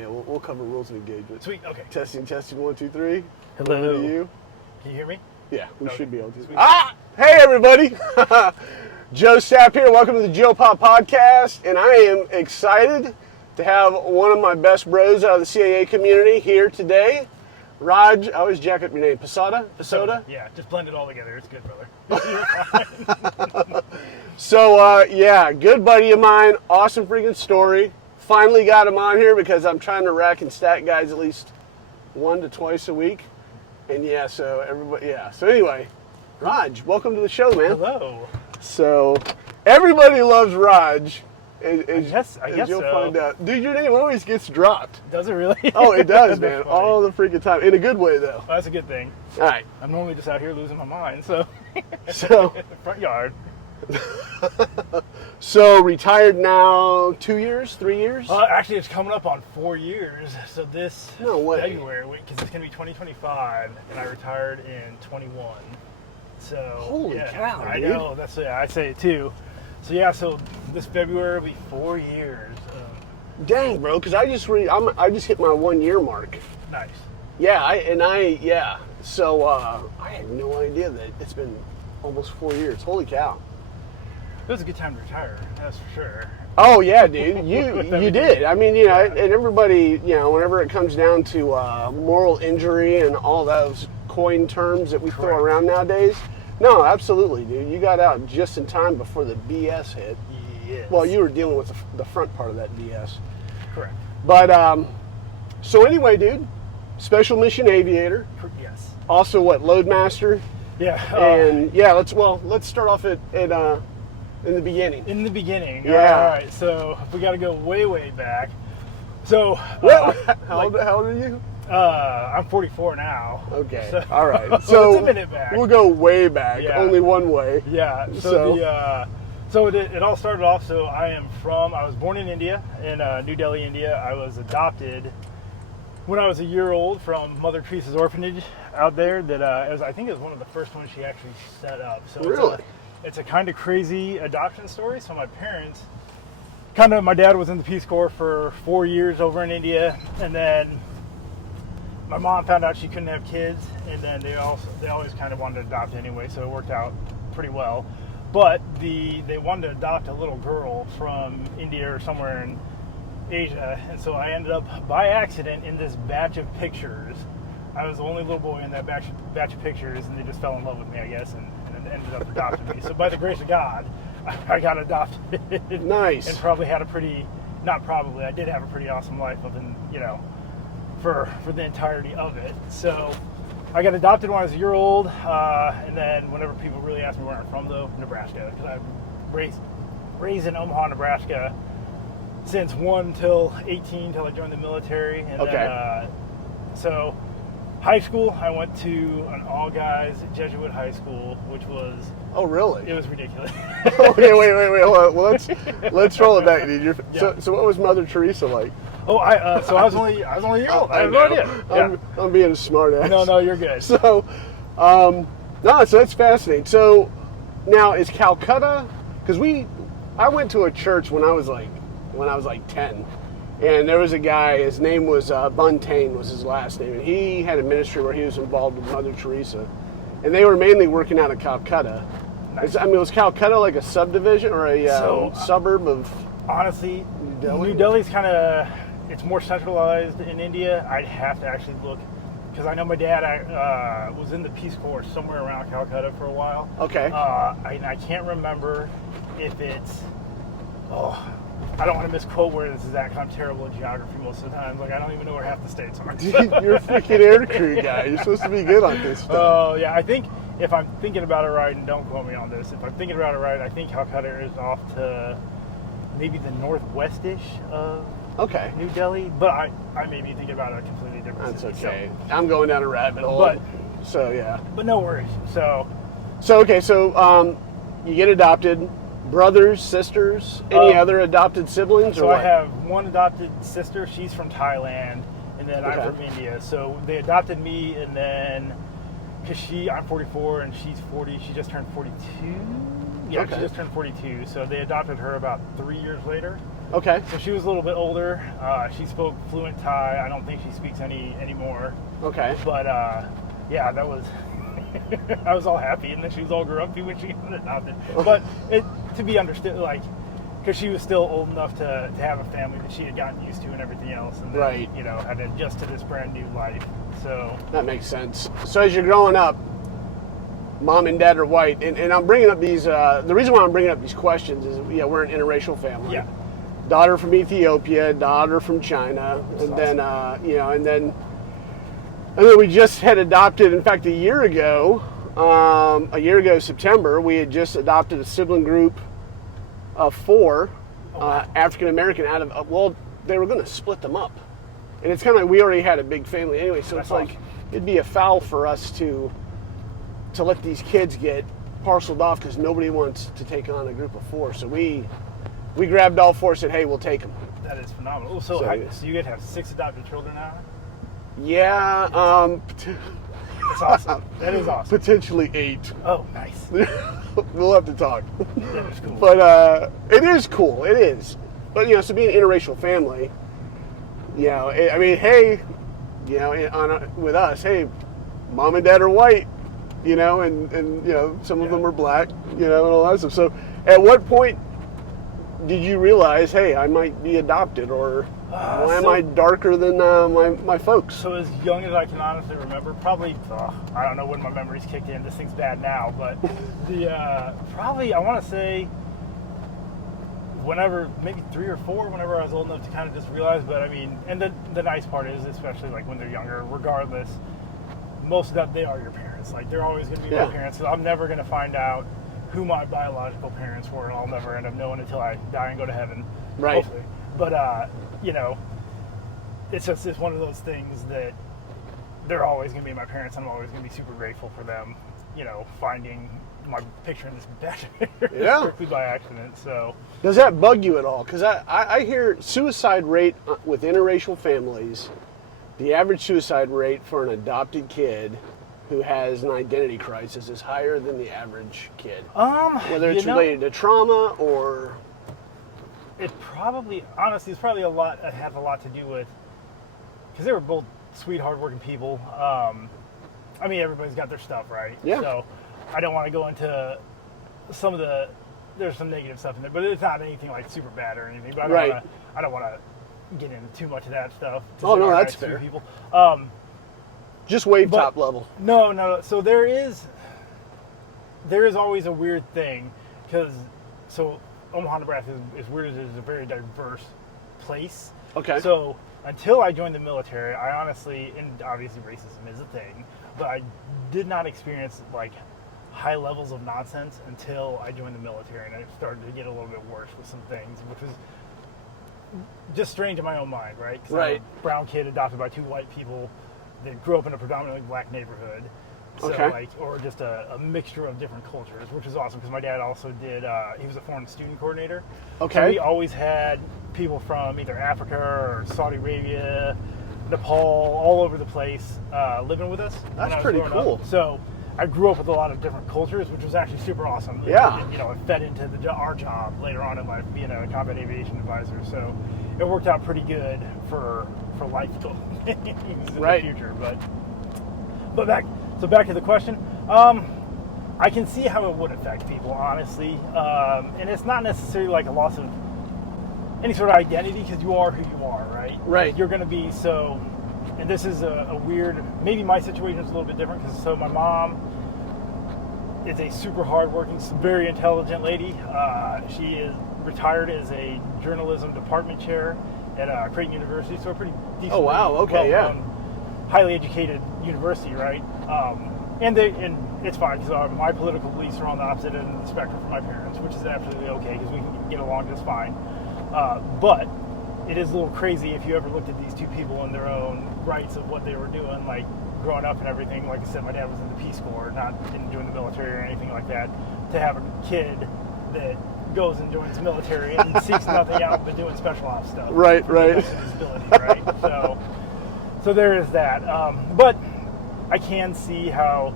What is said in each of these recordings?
yeah. We'll cover rules of engagement. Sweet. Okay. Testing, 1, 2, 3. Hello. Over to you. Can you hear me? Yeah, we Okay. should be able to. Sweet. Hey everybody! Joe Sapp here. Welcome to the Joe Pop Podcast, and I am excited to have one of my best bros out of the CAA community here today. Raj, I always jack up your name. Psota? Yeah, just blend it all together. It's good, brother. So, yeah, good buddy of mine. Awesome freaking story. Finally got him on here because I'm trying to rack and stack guys at least 1 to twice a week. And yeah, so everybody, yeah. So anyway, Raj, welcome to the show, man. Hello. So, everybody loves Raj. I guess you'll so. find out. Dude, your name always gets dropped. Does it really? Oh, it does, man. Funny. All the freaking time. In a good way, though. Well, that's a good thing. All right. I'm normally just out here losing my mind, so. So, Front yard. so retired now 2 years, 3 years? Actually, it's coming up on 4 years. So this No way. February, because it's going to be 2025, and I retired in 21. So Holy yeah, cow, I dude. know. That's I say it too. So yeah, so this February will be 4 years. Dang, bro, because I just hit my 1 year mark. Nice. Yeah, So I had no idea that it's been almost 4 years. Holy cow. It was a good time to retire, that's for sure. Oh yeah, dude, you did. I mean, and everybody, whenever it comes down to moral injury and all those coin terms that we throw Correct. around nowadays, no, absolutely, dude. You got out just in time before the BS hit. Yes. Well, you were dealing with the front part of that BS. Correct. But so anyway, dude, special mission aviator. Yes. Also, what, loadmaster? Yeah. And yeah, let's start off at in the beginning. In the beginning. Yeah. All right. So we got to go way back. So. How old are you? I'm 44 now. Okay. So, All right. so So it's a minute back. we'll go way back. Yeah. Only one way. Yeah. So it all started off. So I was born in India, in New Delhi, India. I was adopted when I was a year old from Mother Teresa's orphanage out there. I think it was one of the first ones she actually set up. So Really? It's a kind of crazy adoption story. So my parents, my dad was in the Peace Corps for 4 years over in India, and then my mom found out she couldn't have kids, and then they always kind of wanted to adopt anyway, so it worked out pretty well. But they wanted to adopt a little girl from India or somewhere in Asia, and so I ended up by accident in this batch of pictures. I was the only little boy in that batch of pictures, and they just fell in love with me, I guess, and ended up adopting me. So by the grace of God, I got adopted. Nice. And probably had I did have a pretty awesome life for the entirety of it. So I got adopted when I was a year old, and then whenever people really ask me where I'm from, though, Nebraska, because I'm raised in Omaha, Nebraska, since 1 till 18 till I joined the military. And Okay. then, so high school, I went to an all-guys Jesuit high school, which was... Oh, really? It was ridiculous. Okay, wait. Hold on. Well, let's roll it back, dude. Yeah. So what was Mother Teresa like? Oh, so I was only a year old. I have no idea. Yeah. I'm being a smart ass. No, you're good. So, so that's fascinating. So, now is Calcutta? Because I went to a church when I was like 10, and there was a guy. His name was Buntain was his last name, and he had a ministry where he was involved with Mother Teresa, and they were mainly working out of Calcutta. Nice. Was Calcutta like a subdivision or a suburb of? Honestly, Delhi? New Delhi's it's more centralized in India. I'd have to actually look, because I know my dad was in the Peace Corps somewhere around Calcutta for a while. Okay. I can't remember if it's, I don't want to misquote where this is at, 'cause I'm terrible at geography most of the time. Like, I don't even know where half the states are. Dude, you're a freaking air crew guy. You're supposed to be good on this stuff. Oh, yeah. I think if I'm thinking about it right, and don't quote me on this, if I'm thinking about it right, I think Calcutta is off to maybe the northwestish of New Delhi, but I may be thinking about a completely different That's city. okay. I'm going down a rabbit hole. But- so yeah. But no worries. So You get adopted. Brothers, sisters, any other adopted siblings, or So what? I have one adopted sister. She's from Thailand, and then I'm from India. So they adopted me, and then because I'm 44 and she's 40, she just turned 42. Yeah, she just turned 42. So they adopted her about 3 years later. Okay. So she was a little bit older. She spoke fluent Thai. I don't think she speaks any anymore. Okay. But yeah, that was. I was all happy, and then she was all grumpy when she got adopted. But to be understood, like, because she was still old enough to have a family that she had gotten used to and everything else, and then, right. you know, had to adjust to this brand new life. So that makes sense. So as you're growing up, mom and dad are white, and I'm bringing up these. The reason why I'm bringing up these questions is, we're an interracial family. Yeah. Daughter from Ethiopia, daughter from China, and then and then we just had adopted. In fact, a year ago, September, we had just adopted a sibling group of 4 African American out of. They were going to split them up, and it's kind of like we already had a big family anyway, so it's like it'd be a foul for us to let these kids get parceled off because nobody wants to take on a group of 4. So we grabbed all 4, said, hey, we'll take them. That is phenomenal. So you get to have 6 adopted children now? Yeah. That's awesome. That is awesome. Potentially 8. Oh, nice. We'll have to talk. That is cool. But it is cool. It is. But, so being an interracial family, I mean, hey, with us, hey, mom and dad are white, and some of them are black, and all that stuff. So at what point did you realize, hey, I might be adopted, or why am I darker than my folks? So as young as I can honestly remember, probably, I don't know when my memories kicked in. This thing's bad now, but probably, I want to say, whenever, maybe 3 or 4, whenever I was old enough to kind of just realize. But I mean, and the nice part is, especially like when they're younger, regardless, most of them, they are your parents. Like, they're always going to be my parents. So I'm never going to find out who my biological parents were, and I'll never end up knowing until I die and go to heaven. Right. Hopefully. But, it's one of those things that they're always going to be my parents. And I'm always going to be super grateful for them, finding my picture in this batch strictly by accident. So does that bug you at all? Because I hear suicide rate with interracial families, the average suicide rate for an adopted kid who has an identity crisis is higher than the average kid. Whether it's related to trauma or... It probably, honestly, it's probably have a lot to do with, because they were both sweet, hardworking people. I mean, everybody's got their stuff, right? Yeah. So I don't want to go into there's some negative stuff in there, but it's not anything like super bad or anything. But I don't want to get into too much of that stuff. Oh, no, that's fair. People. Just wave top level. No. So there is always a weird thing, because Omaha, Nebraska, as weird as it is, a very diverse place. Okay. So until I joined the military, I honestly, and obviously racism is a thing, but I did not experience like high levels of nonsense until I joined the military, and it started to get a little bit worse with some things, which was just strange in my own mind, right? Right. I'm a brown kid adopted by 2 white people that grew up in a predominantly black neighborhood. So or just a mixture of different cultures, which is awesome, because my dad also did, he was a foreign student coordinator. Okay. So we always had people from either Africa or Saudi Arabia, Nepal, all over the place living with us. That's pretty cool. Up. So I grew up with a lot of different cultures, which was actually super awesome. Yeah. It fed into our job later on in life, being a combat aviation advisor. So it worked out pretty good for life in the future. But back to the question. I can see how it would affect people, honestly. And it's not necessarily like a loss of any sort of identity, because you are who you are, right? Right. You're going to be so... And this is a weird... Maybe my situation is a little bit different, because my mom is a super hardworking, very intelligent lady. She is retired as a journalism department chair at Creighton University, so a pretty decent... Oh, wow. Okay, highly educated university, right? And it's fine, because my political beliefs are on the opposite end of the spectrum from my parents, which is absolutely okay, because we can get along just fine. But it is a little crazy if you ever looked at these 2 people in their own rights of what they were doing, like growing up and everything. Like I said, my dad was in the Peace Corps, didn't join the military or anything like that. To have a kid that goes and joins the military and seeks nothing out but doing special ops stuff. Right. Disability, right? So there is that. But I can see how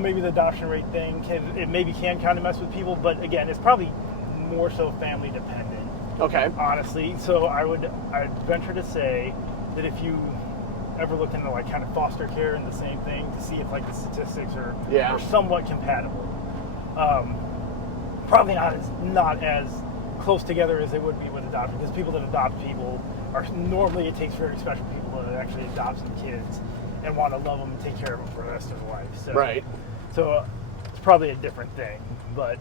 maybe the adoption rate thing can kind of mess with people. But again, it's probably more so family dependent, Okay. Honestly, so I'd venture to say that if you ever looked into like kind of foster care and the same thing to see if like the statistics are somewhat compatible, probably not as close together as they would be with adoption, because people that adopt people are normally, it takes very special people to actually adopt some kids and want to love them and take care of them for the rest of their life. So, Right. So it's probably a different thing, but.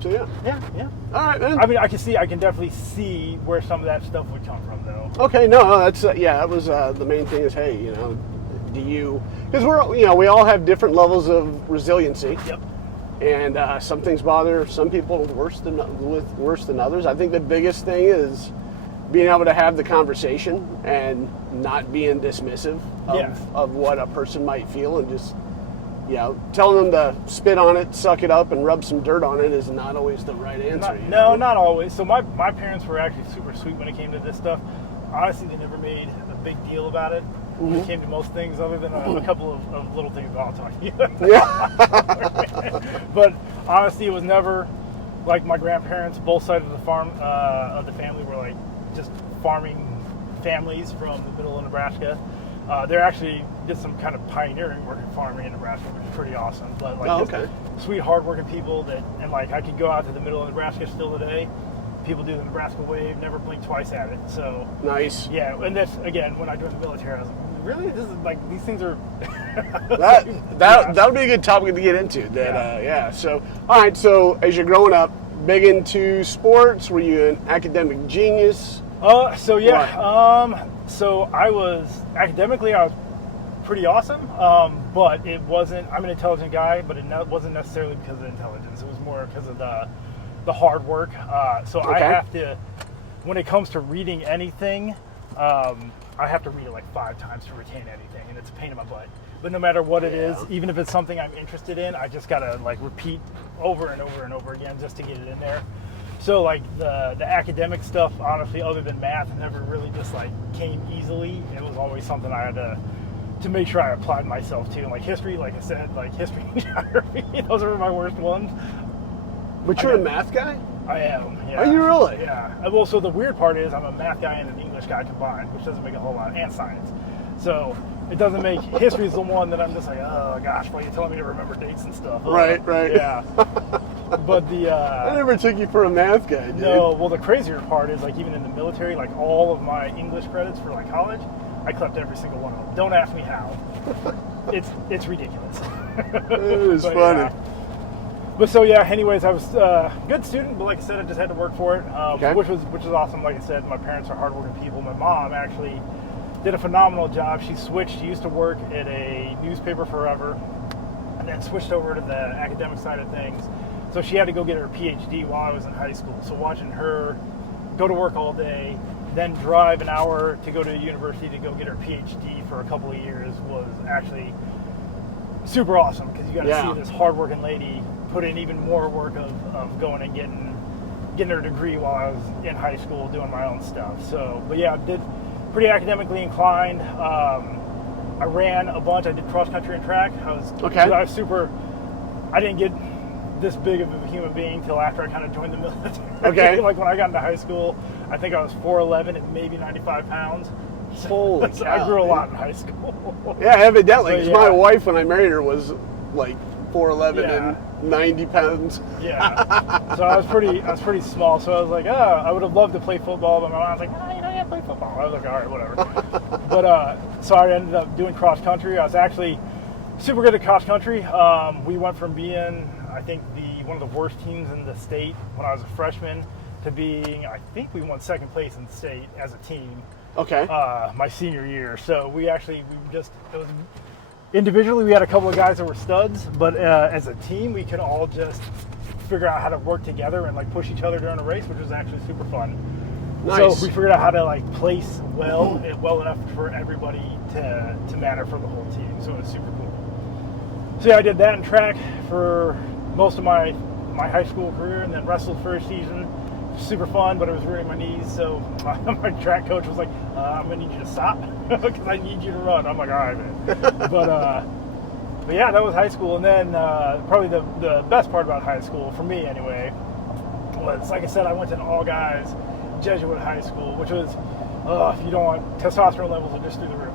So yeah. Yeah. All right, man. I mean, I can definitely see where some of that stuff would come from, though. Okay, no, that's that was the main thing is, hey, do you, because we all have different levels of resiliency. Yep. And some things bother some people worse than others. I think the biggest thing is being able to have the conversation and not being dismissive of what a person might feel, and just telling them to spit on it, suck it up, and rub some dirt on it is not always the right answer. Not always. So my parents were actually super sweet when it came to this stuff. Honestly, they never made a big deal about it when it came to most things, other than a couple of little things I'll talk to you about. Yeah. But honestly, it was never like my grandparents, both sides of the farm of the family were like just farming families from the middle of Nebraska. They're actually did some kind of pioneering work in farming in Nebraska, which is pretty awesome. But like sweet, hardworking people and like I could go out to the middle of Nebraska still today. People do the Nebraska wave, never blink twice at it. So nice. Yeah, and that's again when I joined the military, I was like, really, this is like these things are. that would be a good topic to get into. So all right. So as you're growing up, big into sports, were you an academic genius? So I was academically, I was pretty awesome, but it wasn't. I'm an intelligent guy, but it wasn't necessarily because of intelligence. It was more because of the hard work. I have to, when it comes to reading anything, I have to read it like 5 times to retain anything, and it's a pain in my butt. But no matter what it is, even if it's something I'm interested in, I just gotta like repeat over and over and over again just to get it in there. So like the academic stuff, honestly, other than math, never really just like came easily. It was always something I had to make sure I applied myself to. And like history, like I said, like history and geography, those are my worst ones. But you're a math guy? I am, yeah. Are you really? Yeah. Well, so the weird part is I'm a math guy and an English guy combined, which doesn't make a whole lot, and science. So it doesn't make, history is the one that I'm just like, oh gosh, why are you telling me to remember dates and stuff? Right. Yeah. But I never took you for a math guy, dude. No, well the crazier part is like even in the military, like all of my English credits for like college, I clept every single one of them. Don't ask me how. It's ridiculous. It is funny. Yeah. But so yeah, anyways, I was a good student, but like I said, I just had to work for it, which was awesome. Like I said, my parents are hardworking people. My mom actually did a phenomenal job. She switched. She used to work at a newspaper forever, and then switched over to the academic side of things. So she had to go get her PhD while I was in high school. So watching her go to work all day, then drive an hour to go to university to go get her PhD for a couple of years was actually super awesome, because you got to see this hardworking lady put in even more work of going and getting her degree while I was in high school doing my own stuff. So, but yeah, did pretty academically inclined. I ran a bunch. I did cross country and track. I was super. I didn't get this big of a human being till after I kind of joined the military. Okay. Like when I got into high school, I think I was 4'11" and maybe 95 pounds. Holy so cow, I grew a lot in high school. Yeah, evidently. Because So, my wife, when I married her, was like 4'11" Yeah. and 90 pounds. Yeah. So I was pretty small. So I was like, I would have loved to play football, but my mom was like, you don't have to play football. I was like, all right, whatever. But so I ended up doing cross country. I was actually super good at cross country. We went from being, I think, one of the worst teams in the state when I was a freshman to being, I think we won second place in the state as a team. Okay. My senior year. So individually we had a couple of guys that were studs, but as a team we could all just figure out how to work together and like push each other during a race, which was actually super fun. Nice. So we figured out how to like place well enough for everybody to matter for the whole team. So it was super cool. So yeah, I did that in track for most of my high school career, and then wrestled for a season. Super fun, but it was ruining my knees. So my track coach was like, "I'm gonna need you to stop because I need you to run." I'm like, "All right, man." But yeah, that was high school. And then probably the best part about high school for me, anyway, was, like I said, I went to an all-guys Jesuit high school, which was, if you don't want, testosterone levels are just through the roof.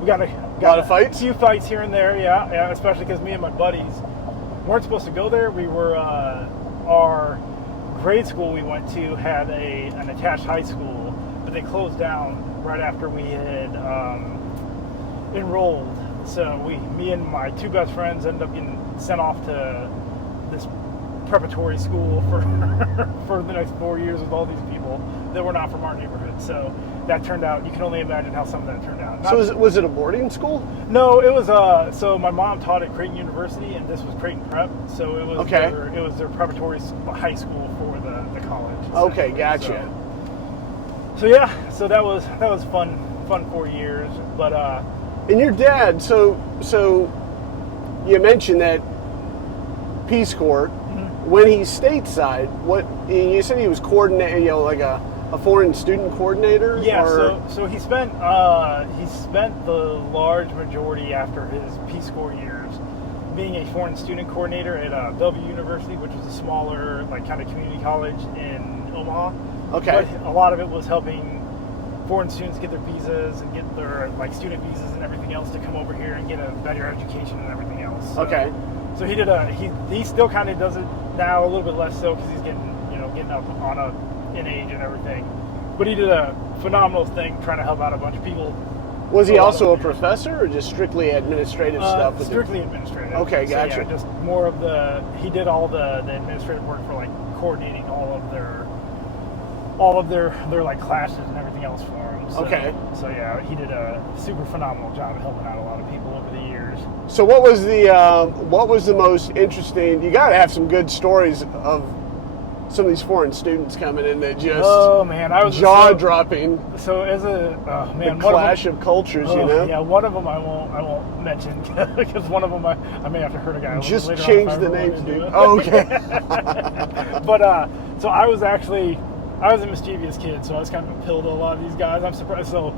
We got of fights? A few fights here and there, yeah, especially because me and my buddies weren't supposed to go there. We were, our grade school we went to had an attached high school, but they closed down right after we had enrolled. So me and my two best friends ended up getting sent off to this preparatory school for the next 4 years with all these people that were not from our neighborhood. So that turned out, you can only imagine how some of that turned out. So was it a boarding school? No, it was, so my mom taught at Creighton University, and this was Creighton Prep. So it was, it was their preparatory high school for the college. Okay, gotcha. So yeah, so that was fun 4 years. But and your dad, so you mentioned that Peace Corps. When he's stateside, what you said he was coordinating, like a foreign student coordinator? Yeah, so he spent the large majority after his Peace Corps years being a foreign student coordinator at Bellevue University, which was a smaller, like, kind of community college in Omaha. Okay. But a lot of it was helping foreign students get their visas and get their, like, student visas and everything else to come over here and get a better education and everything else. So, okay. So he still kind of does it now, a little bit less so because he's getting up in age and everything. But he did a phenomenal thing trying to help out a bunch of people. Was he also a professor or just strictly administrative stuff? Strictly administrative. Okay, gotcha. So, yeah, just more of he did all the administrative work for, like, coordinating all of their like classes and everything else for them. So, okay. So yeah, he did a super phenomenal job of helping out a lot of people over the years. So what was the most interesting? You got to have some good stories of some of these foreign students coming in that just I was jaw dropping. So as a the clash of cultures, you know. Yeah, one of them I won't mention because one of them I may have to hurt a guy. Just change the names, dude. Oh, okay. But so I was a mischievous kid, so I was kind of a pill to a lot of these guys. I'm surprised. So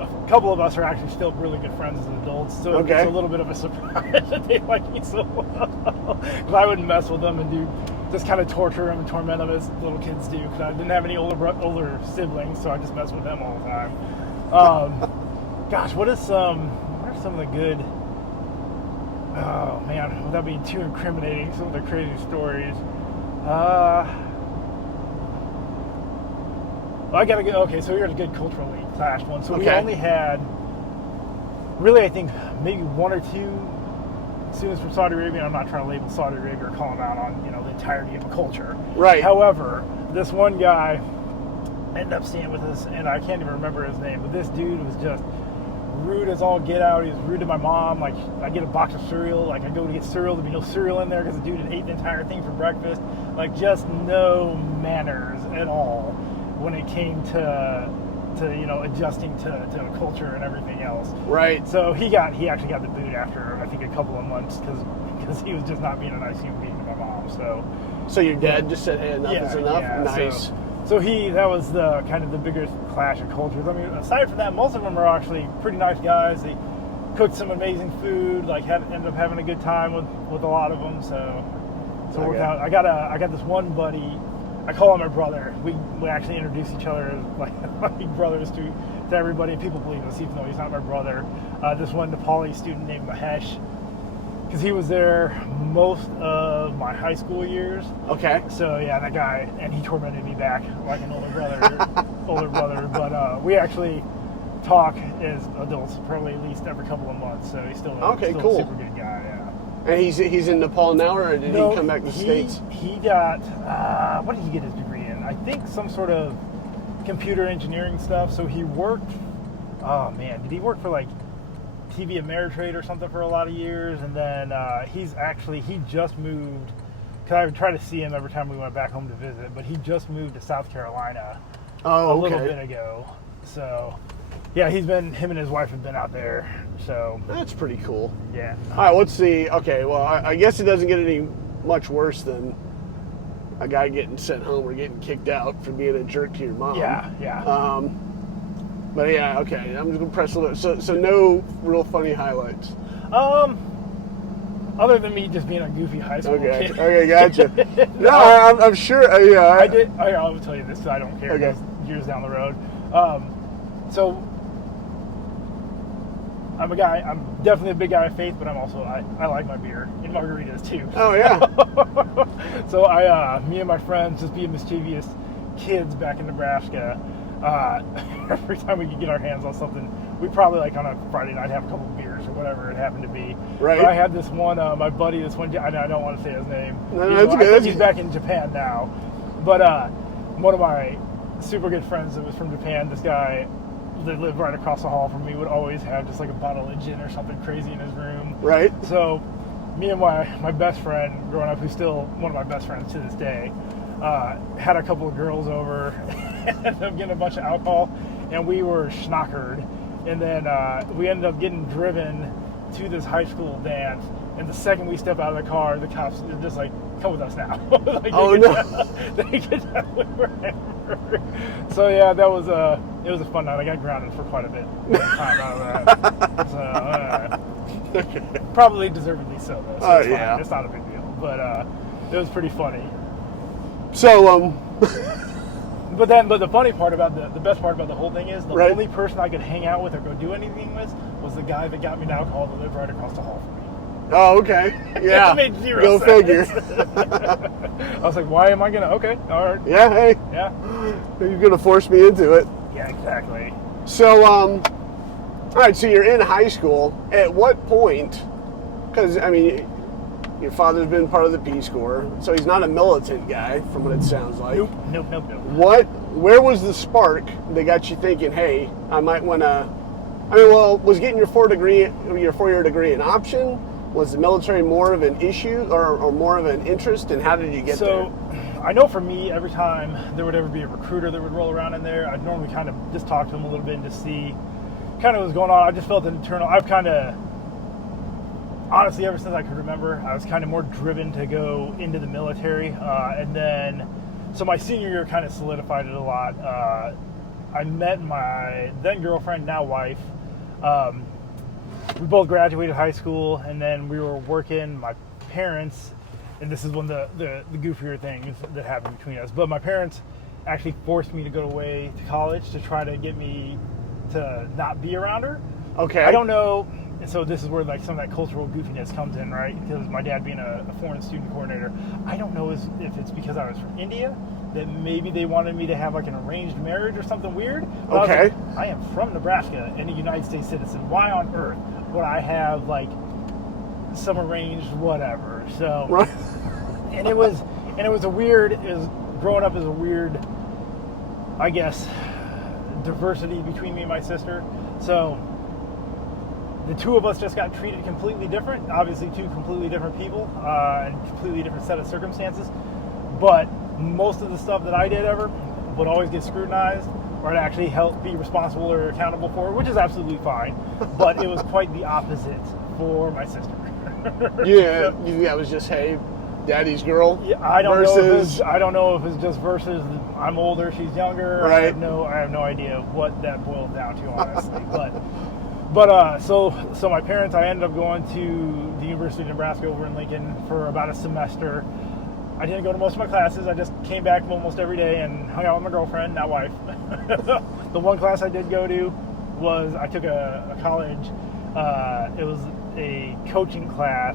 a couple of us are actually still really good friends as adults, so it's a little bit of a surprise that they like me so well. Because I wouldn't mess with them and just kind of torture them and torment them as little kids do. Because I didn't have any older siblings, so I just messed with them all the time. Gosh, what are some of the good? Oh man, without being too incriminating, some of the crazy stories. I gotta go. Okay, so we had a good culturally clashed one. So we only had, really, I think maybe one or two students from Saudi Arabia. I'm not trying to label Saudi Arabia or call them out on the entirety of a culture. Right. However, this one guy ended up staying with us, and I can't even remember his name, but this dude was just rude as all get out. He was rude to my mom. Like, I get a box of cereal. Like, I go to get cereal, there'd be no cereal in there because the dude had ate the entire thing for breakfast. Like, just no manners at all when it came to adjusting to a culture and everything else. Right. So he actually got the boot after I think a couple of months because he was just not being a nice human being to my mom. So your dad just said, "Hey, enough is enough." Yeah, nice. So that was the kind of the biggest clash of cultures. I mean, aside from that, most of them are actually pretty nice guys. They cooked some amazing food. Like, ended up having a good time with a lot of them. So it worked out. I got this one buddy. I call him my brother. We actually introduce each other as like brothers to everybody, and people believe us even though he's not my brother. This one Nepali student named Mahesh, because he was there most of my high school years. Okay. So yeah, that guy, and he tormented me back like an older brother. But we actually talk as adults probably at least every couple of months. So he's still cool. A super good guy. Yeah. And he's in Nepal now, or did he come back to the States? He got, what did he get his degree in? I think some sort of computer engineering stuff. So he worked, did he work for like TV Ameritrade or something for a lot of years? And then he just moved, because I would try to see him every time we went back home to visit, but he just moved to South Carolina a little bit ago. So yeah, him and his wife have been out there. So that's pretty cool. Yeah. All right, let's see. Okay, well, I guess it doesn't get any much worse than a guy getting sent home or getting kicked out for being a jerk to your mom. Yeah. But yeah, okay. I'm just gonna press a little. So no real funny highlights. other than me just being a goofy high school Okay. kid. Okay, gotcha. No, I'm sure. Yeah, I did. I'll tell you this because I don't care. Okay. It's years down the road. So I'm a guy. I'm definitely a big guy of faith, but I'm also I like my beer and margaritas too. Oh yeah. So me and my friends, just being mischievous kids back in Nebraska, every time we could get our hands on something, we probably like on a Friday night have a couple of beers or whatever it happened to be. Right. But I had this one, my buddy, I don't want to say his name. No, that's good. I think he's back in Japan now. But one of my super good friends that was from Japan, this guy that lived right across the hall from me, would always have just like a bottle of gin or something crazy in his room. Right. So me and my best friend growing up, who's still one of my best friends to this day, had a couple of girls over and ended up getting a bunch of alcohol, and we were schnockered. And then we ended up getting driven to this high school dance. And the second we step out of the car, the cops are just like, "Come with us now." Like, oh no! They could tell we were hammered. So yeah, it was a fun night. I got grounded for quite a bit of time out of that. So probably deservedly so though. So it's fine. Yeah, it's not a big deal. But it was pretty funny. So But the funny part about the best part about the whole thing is the only person I could hang out with or go do anything with was the guy that got me an alcohol that lived right across the hall from me. Oh, okay. Yeah. It made zero Go sense. figure. I was like, why am I gonna? Okay, all right. Yeah. Hey. Yeah. You're gonna force me into it. Yeah, exactly. So all right. So you're in high school. At what point? Because I mean, your father's been part of the Peace Corps, so he's not a militant guy, from what it sounds like. Nope. Where was the spark that got you thinking, hey, I might want to? I mean, well, was getting your 4-year degree an option? Was the military more of an issue or more of an interest? And how did you get there? So, I know for me, every time there would ever be a recruiter that would roll around in there, I'd normally kind of just talk to him a little bit and just see kind of what was going on. I just felt an internal. I've kind of. Honestly, ever since I could remember, I was kind of more driven to go into the military. And then, so my senior year kind of solidified it a lot. I met my then girlfriend, now wife. We both graduated high school, and then we were working. My parents, and this is one of the goofier things that happened between us, but my parents actually forced me to go away to college to try to get me to not be around her. Okay. I don't know. And so this is where like some of that cultural goofiness comes in, right? Because my dad being a foreign student coordinator, I don't know if it's because I was from India that maybe they wanted me to have like an arranged marriage or something weird. But okay. I am from Nebraska and a United States citizen. Why on earth would I have like some arranged whatever? So, right. and it was a weird. Growing up is a weird, I guess, diversity between me and my sister. So. The two of us just got treated completely different. Obviously, two completely different people and completely different set of circumstances. But most of the stuff that I did ever would always get scrutinized or I'd actually help be responsible or accountable for, which is absolutely fine. But it was quite the opposite for my sister. Yeah, it was just, hey, daddy's girl. Yeah, I don't know if it's just versus I'm older, she's younger. Right. I have no idea what that boiled down to, honestly. But so my parents, I ended up going to the University of Nebraska over in Lincoln for about a semester. I didn't go to most of my classes. I just came back almost every day and hung out with my girlfriend, now wife. The one class I did go to was I took a college. It was a coaching class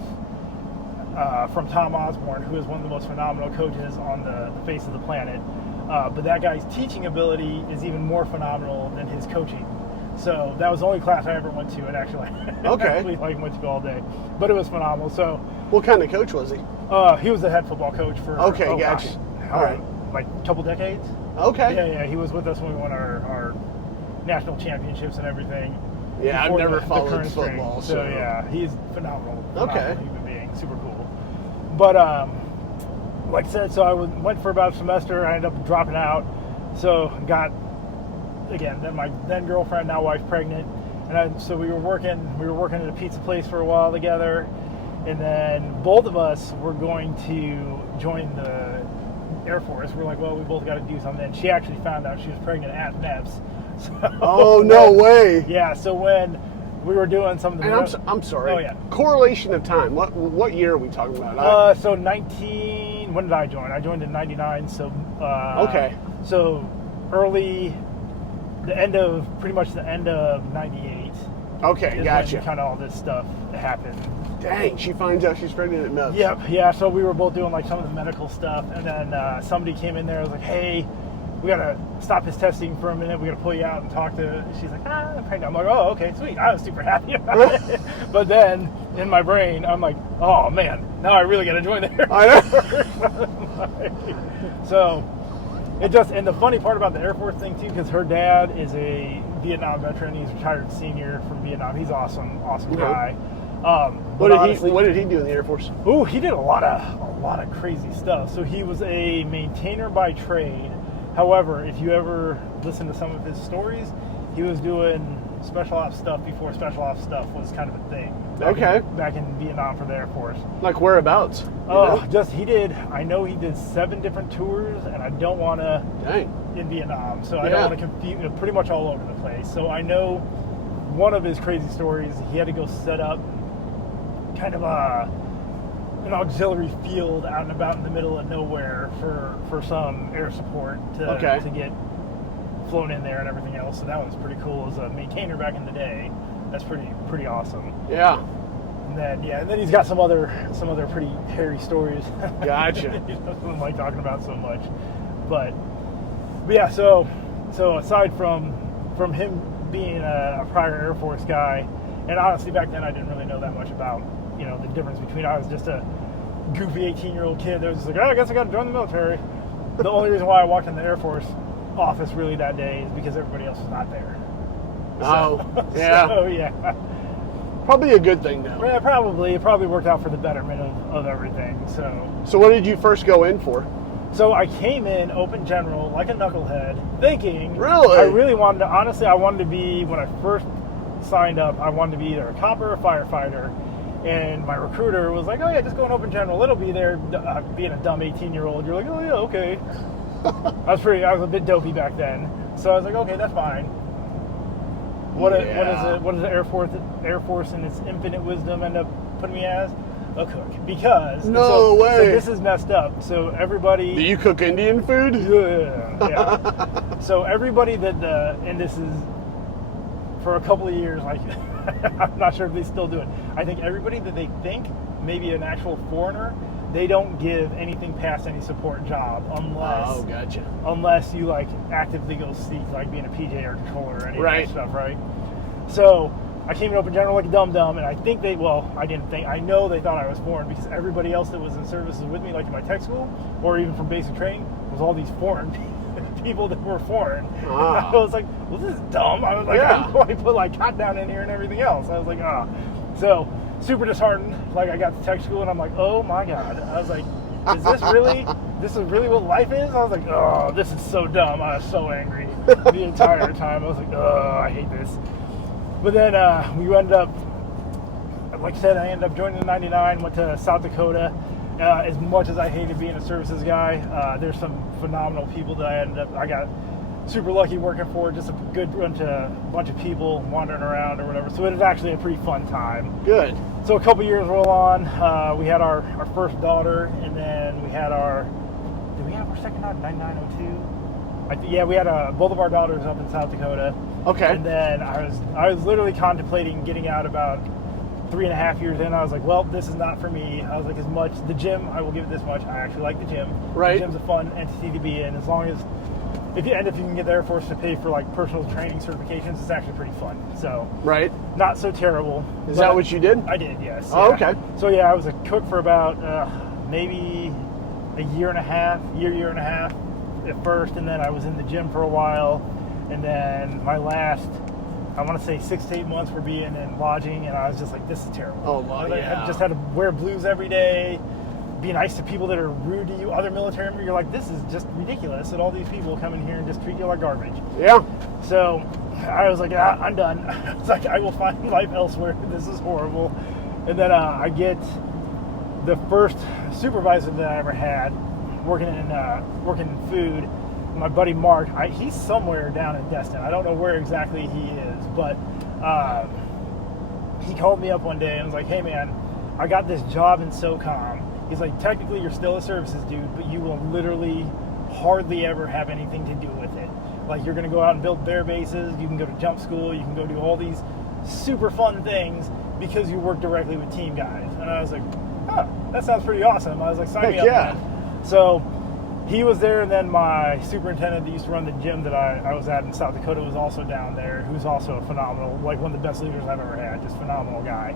from Tom Osborne, who is one of the most phenomenal coaches on the face of the planet. But that guy's teaching ability is even more phenomenal than his coaching. So that was the only class I ever went to, and actually, went to all day. But it was phenomenal. So, what kind of coach was he? He was the head football coach for. Okay, gotcha. All right, like a couple decades. Okay. Yeah. He was with us when we won our national championships and everything. Yeah, I've never followed football. So yeah, he's phenomenal. Okay. Human being, super cool. But like I said, so I went for about a semester. I ended up dropping out. So got. Again, then my then girlfriend, now wife, pregnant, and so we were working at a pizza place for a while together, and then both of us were going to join the Air Force. We're like, well, we both got to do something. And she actually found out she was pregnant at MEPS. So, oh, no way. Yeah, so when we were doing some of the. And I'm sorry. Oh yeah. Correlation of time. What year are we talking about? So 19. When did I join? I joined in '99. So. Okay. So early, pretty much the end of '98. Okay, gotcha. Kind of all this stuff happened. Dang, she finds out she's pregnant at Mills. Yep, yeah. So we were both doing like some of the medical stuff, and then somebody came in there. and was like, "Hey, we gotta stop his testing for a minute. We gotta pull you out and talk to." She's like, "I'm pregnant." I'm like, "Oh, okay, sweet." I was super happy about it. But then in my brain, I'm like, "Oh man, now I really gotta join there." I know. So it just, and the funny part about the Air Force thing too, because her dad is a Vietnam veteran. He's a retired senior from Vietnam. He's awesome guy. What did he do in the Air Force? Oh, he did a lot of crazy stuff. So he was a maintainer by trade. However, if you ever listen to some of his stories, he was doing special ops stuff before special ops stuff was kind of a thing. Back in Vietnam for the Air Force. Like whereabouts? I know he did 7 different tours, and I don't want to. Dang. In Vietnam, so I don't want to confuse. Pretty much all over the place. So I know one of his crazy stories. He had to go set up kind of an auxiliary field out and about in the middle of nowhere for some air support to get flown in there and everything else. So that was pretty cool as a maintainer back in the day. That's pretty awesome. Yeah. And then he's got some other pretty hairy stories. Gotcha. He doesn't like talking about so much, but yeah. So aside from him being a prior Air Force guy, and honestly back then I didn't really know that much about the difference between. I was just a goofy 18-year-old kid that was just like, I guess I got to join the military. The only reason why I walked in the Air Force office really that day is because everybody else was not there. Yeah. So yeah. Probably a good thing though. Yeah, probably. It probably worked out for the betterment of everything. So what did you first go in for? So I came in open general like a knucklehead, thinking Really? I really wanted to. Honestly, I wanted to be, when I first signed up, I wanted to be either a cop or a firefighter. And my recruiter was like, "Oh yeah, just go in open general. It'll be there." Being a dumb 18-year-old, you're like, "Oh yeah, okay." I was a bit dopey back then, so I was like, "Okay, that's fine." What does the Air Force in its infinite wisdom end up putting me as? A cook. Because no way. So this is messed up. So everybody. Do you cook Indian food? Yeah. So everybody and this is for a couple of years, like I'm not sure if they still do it. I think everybody that they think may be an actual foreigner, they don't give anything past any support job unless you like actively go seek like being a PJ or controller or any of that stuff, right? So I came in open general like a dum-dum, and I think I know they thought I was foreign because everybody else that was in services with me, like in my tech school or even from basic training, was all these foreign people that were foreign. I was like, well, this is dumb. I was like, I'm going to put like hot down in here and everything else. I was like, So super disheartened. Like I got to tech school and I'm like, oh my God. I was like, is this really what life is? I was like, oh, this is so dumb. I was so angry the entire time. I was like, oh, I hate this. But then we ended up, like I said, I ended up joining in '99, went to South Dakota. As much as I hated being a services guy, there's some phenomenal people that I got super lucky working for, just a good bunch of people wandering around or whatever. So it was actually a pretty fun time. Good. So a couple years roll on. We had our first daughter, and then did we have our second daughter in 9902? Yeah, we had both of our daughters up in South Dakota. Okay. And then I was literally contemplating getting out about 3.5 years in. I was like, well, this is not for me. I was like, as much the gym, I will give it this much. I actually like the gym. Right. The gym's a fun entity to be in. As long as if you can get the Air Force to pay for like personal training certifications, it's actually pretty fun. So not so terrible. Is that what you did? I did, yes. Oh, okay. So yeah, I was a cook for about maybe a year and a half at first, and then I was in the gym for a while, and then my last, I want to say 6 to 8 months were being in lodging, and I was just like, this is terrible. Oh, I just had to wear blues every day, be nice to people that are rude to you, other military members. You're like, this is just ridiculous that all these people come in here and just treat you like garbage. Yeah. So I was like, I'm done. It's like, I will find life elsewhere. This is horrible. And then I get the first supervisor that I ever had working in food. My buddy Mark, he's somewhere down in Destin. I don't know where exactly he is, but he called me up one day and was like, hey man, I got this job in SOCOM. He's like, technically you're still a services dude, but you will literally hardly ever have anything to do with it. Like, you're going to go out and build bear bases, you can go to jump school, you can go do all these super fun things because you work directly with team guys. And I was like, oh, that sounds pretty awesome. I was like, sign me up. Yeah. Man. So he was there, and then my superintendent that used to run the gym that I was at in South Dakota was also down there, who's also a phenomenal, like one of the best leaders I've ever had, just phenomenal guy.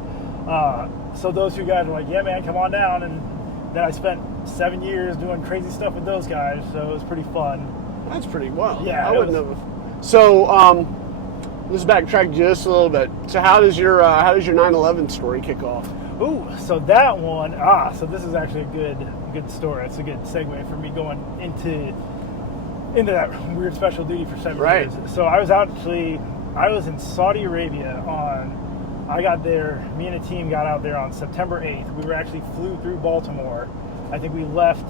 So those two guys were like, yeah, man, come on down. And then I spent 7 years doing crazy stuff with those guys, so it was pretty fun. That's pretty wild. Yeah, I wouldn't have. So, let's backtrack just a little bit. So, how does your 9/11 story kick off? Ooh, so that one, so this is actually a good story. It's a good segue for me going into that weird special duty for 7 years. So I was in Saudi Arabia I got there, me and a team got out there on September 8th. We flew through Baltimore. I think we left,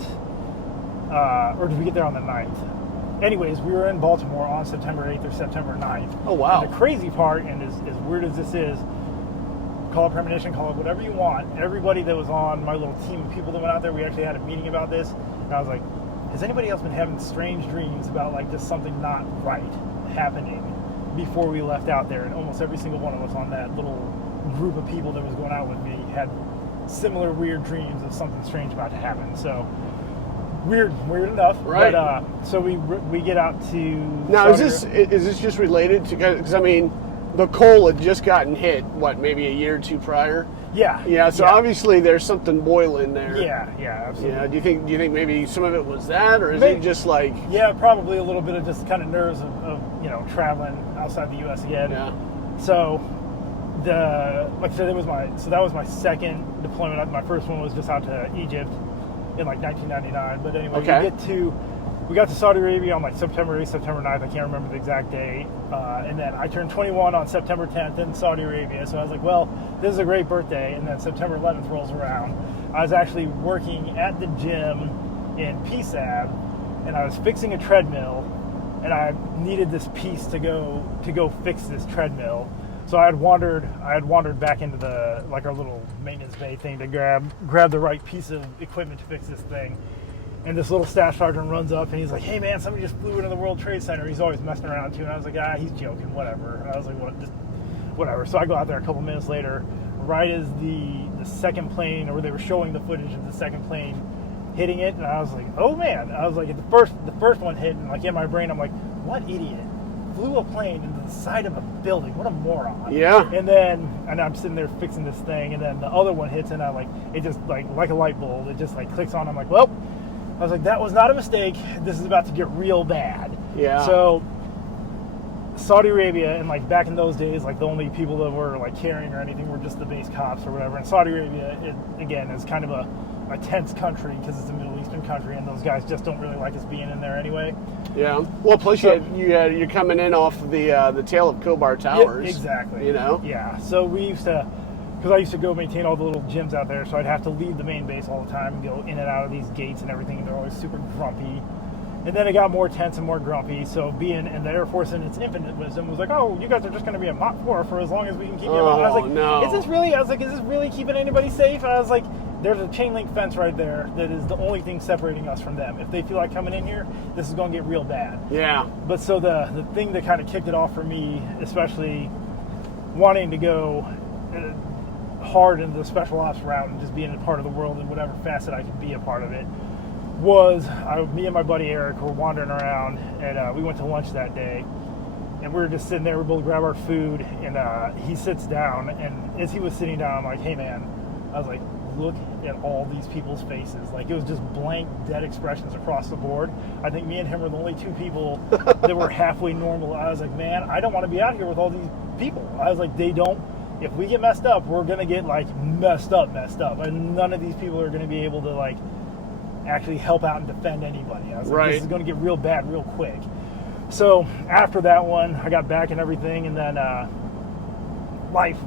or did we get there on the 9th? Anyways, we were in Baltimore on September 8th or September 9th. Oh, wow. And the crazy part, and as weird as this is, call it premonition, call it whatever you want, everybody that was on my little team of people that went out there, we actually had a meeting about this, and I was like, has anybody else been having strange dreams about like just something not right happening before we left out there? And almost every single one of us on that little group of people that was going out with me had similar weird dreams of something strange about to happen. So weird enough, right? But so we get out to now. Is this just related to, because I mean, the coal had just gotten hit, what, maybe a year or two prior? Yeah. So obviously there's something boiling there. Yeah, absolutely. Yeah. Do you think maybe some of it was that, or is it just like? Yeah, probably a little bit of just kind of nerves of traveling outside the U.S. again. Yeah. So like I said, that was my second deployment. My first one was just out to Egypt in like 1999. But anyway, okay. We got to Saudi Arabia on like September 8th, September 9th. I can't remember the exact date. And then I turned 21 on September 10th in Saudi Arabia. So I was like, well, this is a great birthday. And then September 11th rolls around. I was actually working at the gym in PSAB, and I was fixing a treadmill, and I needed this piece to go fix this treadmill. So I had wandered back into our little maintenance bay thing to grab the right piece of equipment to fix this thing. And this little staff sergeant runs up and he's like, hey man, somebody just flew into the World Trade Center. He's always messing around too. And I was like, he's joking, whatever. And I was like, what? Just whatever. So I go out there a couple minutes later, right as the second plane, or they were showing the footage of the second plane hitting it. And I was like, oh man. I was like, the first one hit, and like in my brain, I'm like, what idiot flew a plane into the side of a building? What a moron. Yeah. And I'm sitting there fixing this thing, and then the other one hits, and it just like a light bulb, it just like clicks on. I'm like, well, I was like, that was not a mistake. This is about to get real bad. Yeah. So Saudi Arabia, and like back in those days, like the only people that were like carrying or anything were just the base cops or whatever. And Saudi Arabia, it, again, is kind of a tense country because it's a Middle Eastern country, and those guys just don't really like us being in there anyway. Yeah. Well, plus you're coming in off the tail of Kobar Towers. Yeah, exactly. You know. Yeah. So we used to. Because I used to go maintain all the little gyms out there, so I'd have to leave the main base all the time and go in and out of these gates and everything, and they're always super grumpy. And then it got more tense and more grumpy, so being in the Air Force in its infinite wisdom was like, oh, you guys are just going to be a Mach 4 for as long as we can keep you alive. I was like, no. is this really keeping anybody safe? And I was like, there's a chain link fence right there that is the only thing separating us from them. If they feel like coming in here, this is going to get real bad. Yeah. But so the thing that kind of kicked it off for me, especially wanting to go hard into the special ops route and just being a part of the world in whatever facet I could be a part of it, was me and my buddy Eric were wandering around, and we went to lunch that day, and we were just sitting there. We both grab our food, and he sits down, and as he was sitting down, I'm like, hey man, I was like, look at all these people's faces. Like, it was just blank, dead expressions across the board. I think me and him were the only two people that were halfway normal. I was like, man, I don't want to be out here with all these people. I was like, if we get messed up, we're going to get like messed up. And none of these people are going to be able to like actually help out and defend anybody. I was like, this is going to get real bad real quick. So after that one, I got back and everything, and then life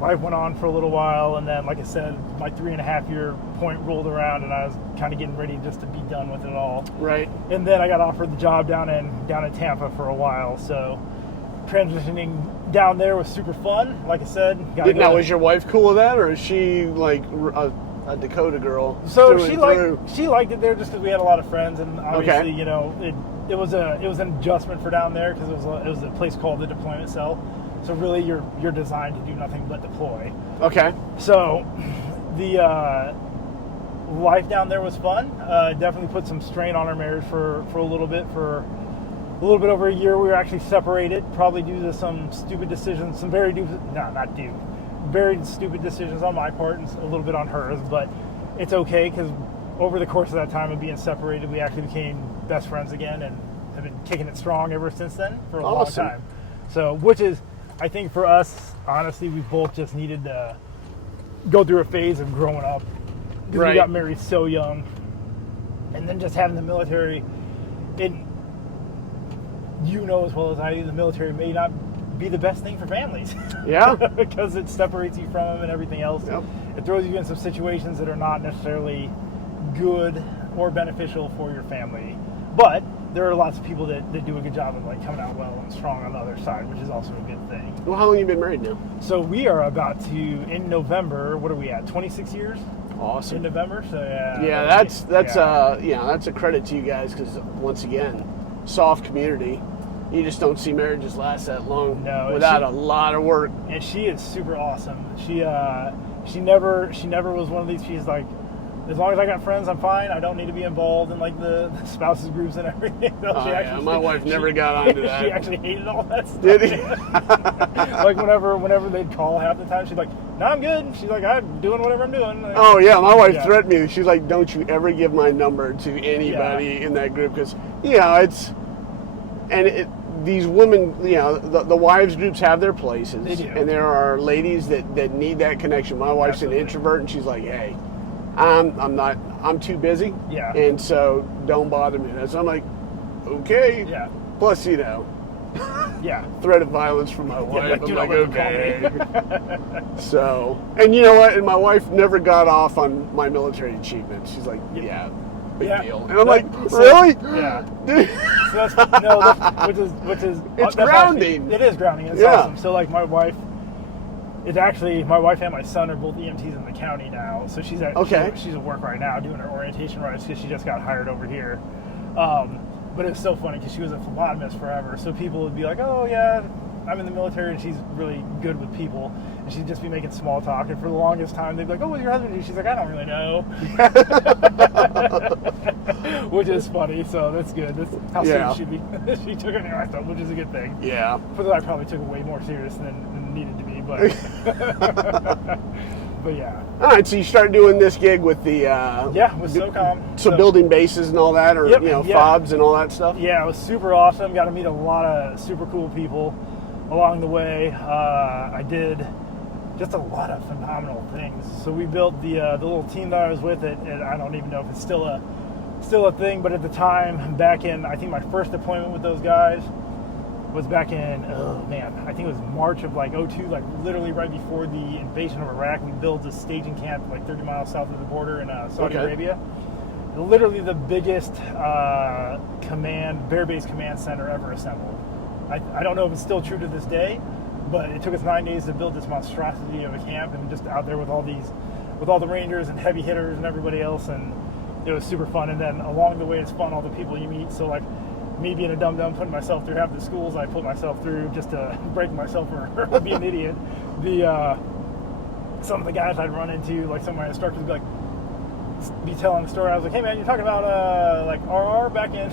went on for a little while, and then, like I said, my 3.5 year point rolled around, and I was kind of getting ready just to be done with it all. Right. And then I got offered the job down in Tampa for a while, so transitioning down there was super fun. Like I said, Now, was your wife cool with that, or is she like a Dakota girl? So she liked it there just because we had a lot of friends, and obviously, Okay. it was an adjustment for down there because it was a place called the deployment cell. So really, you're designed to do nothing but deploy. Okay. So the life down there was fun. Definitely put some strain on our marriage for a little bit. For a little bit over a year, we were actually separated, probably due to some stupid decisions, very stupid decisions on my part and a little bit on hers. But it's okay because over the course of that time of being separated, we actually became best friends again and have been kicking it strong ever since then for a long time. So, which is, I think for us, honestly, we both just needed to go through a phase of growing up. Because we got married so young. And then just having the military, you know as well as I do, the military may not be the best thing for families. Yeah. Because it separates you from them and everything else. Yep. It throws you in some situations that are not necessarily good or beneficial for your family. But there are lots of people that do a good job of like coming out well and strong on the other side, which is also a good thing. Well, how long have you been married now? So we are about to, in November, what are we at, 26 years? Awesome. In November, so yeah. Yeah, that's a credit to you guys because once again, soft community. You just don't see marriages last that long without a lot of work. And she is super awesome. She never was one of these. She's like, as long as I got friends, I'm fine. I don't need to be involved in like the spouses groups and everything. My wife never got onto that. She actually hated all that stuff. Did he? Like whenever they'd call half the time, she's like, "No, I'm good." She's like, "I'm doing whatever I'm doing." Like, oh yeah, my wife threatened me. She's like, "Don't you ever give my number to anybody in that group because these women, the wives groups have their places, They do. and there are ladies that need that connection. My wife's an introvert, and she's like, "Hey, I'm too busy, and so don't bother me." And so I'm like, "Okay." Yeah. Plus, threat of violence from my wife. I'm like, okay. So, and you know what? And my wife never got off on my military achievements. She's like, big deal. And I'm like, really? Yeah. Which is it's grounding. Actually, it is grounding. It's awesome. So like my wife and my son are both EMTs in the county now. So she's at work right now doing her orientation rides because she just got hired over here. But it's so funny because she was a phlebotomist forever. So people would be like, "Oh yeah, I'm in the military," and she's really good with people. And she'd just be making small talk. And for the longest time, they'd be like, "Oh, what's your husband do?" She's like, "I don't really know." Which is funny. So that's good. That's how serious she took it anyway, which is a good thing. Yeah. For that, I probably took it way more serious than needed to be. But but yeah. All right, so you start doing this gig with the with SOCOM. So building bases and all that, or FOBs and all that stuff. Yeah, it was super awesome. Got to meet a lot of super cool people along the way. I did just a lot of phenomenal things. So we built the little team that I was with. And I don't even know if it's still a thing, but at the time, back in I think my first deployment with those guys was back in I think it was March of like 2002, like literally right before the invasion of Iraq. We built a staging camp like 30 miles south of the border in Saudi Arabia. Literally the biggest bear-based command center ever assembled. I don't know if it's still true to this day, but it took us 9 days to build this monstrosity of a camp, and just out there with all the Rangers and heavy hitters and everybody else, and it was super fun. And then along the way, it's fun, all the people you meet. So like me being a dum-dum, putting myself through half the schools I put myself through just to break myself for being an idiot. Some of the guys I'd run into, like some of my instructors would be telling a story. I was like, "Hey man, you're talking about like RR back in,"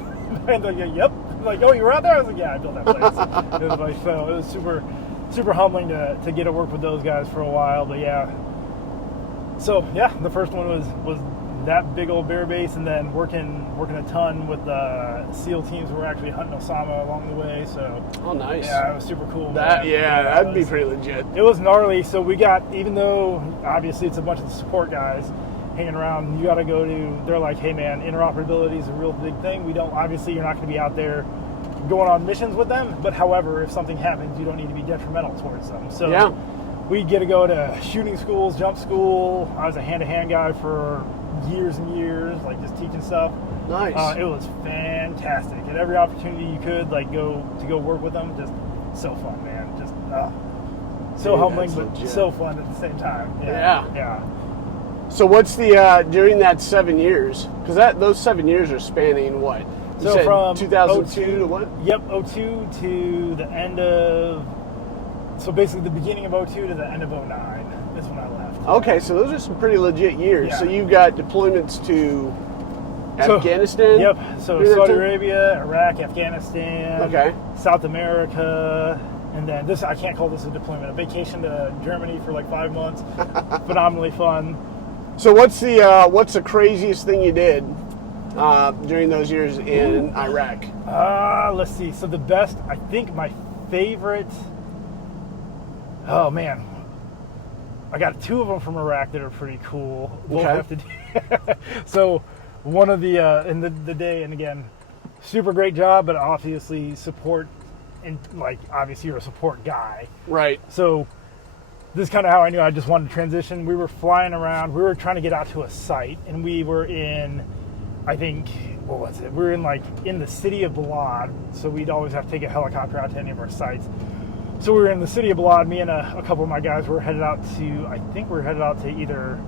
and they're like, "Yep." Like, "Oh, you were out there?" I was like, "Yeah, I built that place." It was like, so it was super, super humbling to get to work with those guys for a while. But yeah, so yeah, the first one was that big old bear base, and then working a ton with the SEAL teams. Who were actually hunting Osama along the way. So nice. Yeah, it was super cool. That'd be pretty legit. It was gnarly. So we got, even though obviously it's a bunch of the support guys hanging around, you got to go to. They're like, "Hey man, interoperability is a real big thing. We don't, obviously you're not going to be out there going on missions with them, but however, if something happens, you don't need to be detrimental towards them." So we get to go to shooting schools, jump school. I was a hand-to-hand guy for years and years, like just teaching stuff. Nice. It was fantastic. At every opportunity you could, like, go work with them, just so fun, man. Just so Dude, humbling, that's but legit. so fun at the same time. Yeah. So what's the during that 7 years? Because those 7 years are spanning what? You So said from 2002 to what? Yep, 02 to the end of. So basically, the beginning of 02 to the end of 09 is when I left. Okay, so those are some pretty legit years. Yeah. So you've got deployments to Afghanistan? Yep. So during that Saudi time? Arabia, Iraq, Afghanistan, Okay. South America, and then this, I can't call this a deployment, a vacation to Germany for like 5 months. Phenomenally fun. So what's the craziest thing you did during those years in Iraq? Let's see. So the best, I think my favorite. Oh man, I got 2 of them from Iraq that are pretty cool. Both Okay. have to do. So one of the in the day, and again, super great job, but obviously support, and like obviously you're a support guy. Right. So this is kind of how I knew I just wanted to transition. We were flying around. We were trying to get out to a site, and we were in, I think, what was it? We were in the city of Balad, so we'd always have to take a helicopter out to any of our sites. So we were in the city of Balad. Me and a couple of my guys were headed out to, I think we were headed out to either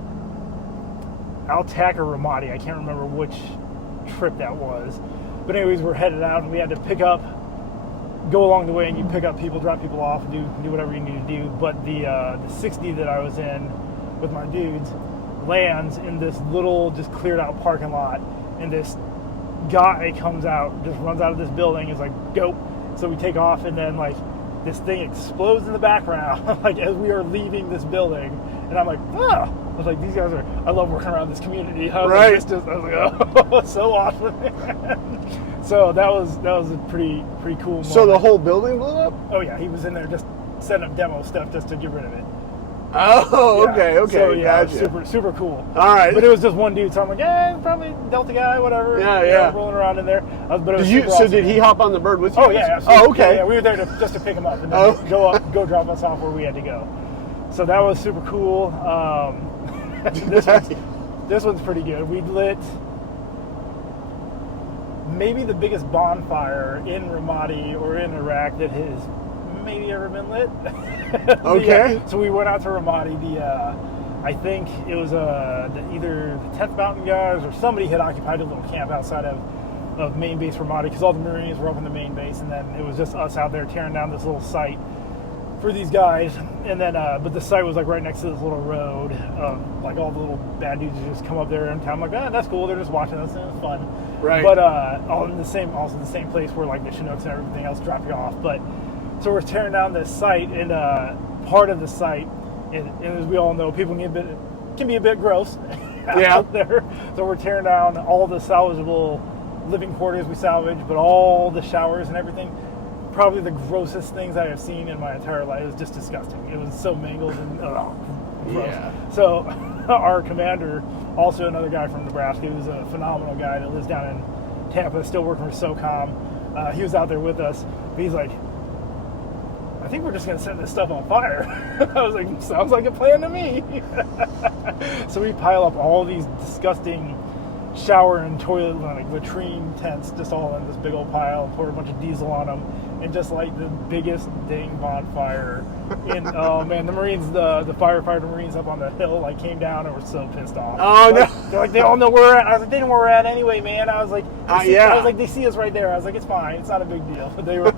Al-Tak or Ramadi. I can't remember which trip that was. But anyways, we're headed out, and we had to go along the way, and you pick up people, drop people off, and do whatever you need to do. But the 60 that I was in with my dudes lands in this little, just cleared out parking lot, and this guy comes out, just runs out of this building, is like, go. So we take off, and then like this thing explodes in the background, like as we are leaving this building, and I'm like, I was like, these guys I love working around this community. I was Right. like, I was like, oh, so awesome. So that was a pretty cool moment. So the whole building blew up? Oh yeah, he was in there just setting up demo stuff just to get rid of it. Oh, Yeah. okay, So yeah, gotcha. super cool. All right. But it was just one dude, so I'm like, probably Delta guy, whatever. Yeah, You know, yeah. rolling around in there. But it was Did you? super So awesome. did he hop on the bird with you? Oh yeah, guys? absolutely. Oh, okay. Yeah, we were there just to pick him up and then Oh. go drop us off where we had to go. So that was super cool. This one's pretty good. We lit maybe the biggest bonfire in Ramadi or in Iraq that has maybe ever been lit. Okay. So we went out to Ramadi. I think it was either the 10th Mountain guys or somebody had occupied a little camp outside of main base Ramadi, because all the Marines were up in the main base, and then it was just us out there tearing down this little site for these guys. And then but the site was like right next to this little road. Like all the little bad dudes just come up there and I'm like, that's cool, they're just watching us and it's fun. Right. But also the same place where like the Chinooks and everything else drop you off. But so we're tearing down this site, and part of the site, and as we all know, people can be a bit gross out there. So we're tearing down all the salvageable living quarters we salvaged, but all the showers and everything. Probably the grossest things I have seen in my entire life. It was just disgusting. It was so mangled and gross. Yeah. So our commander, also another guy from Nebraska, who's a phenomenal guy that lives down in Tampa, still working for SOCOM. He was out there with us. But he's like, I think we're just going to set this stuff on fire. I was like, sounds like a plan to me. So we pile up all these disgusting shower and toilet, like latrine tents, just all in this big old pile, pour a bunch of diesel on them, and just like the biggest dang bonfire. And oh man, the Marines, the firefighter Marines up on the hill, like came down and were so pissed off. Oh, like, no. They're like, they all know where we're at. I was like, they know where we're at anyway, man. I was like, yeah. I was like, they see us right there. I was like, it's fine, it's not a big deal. But they were,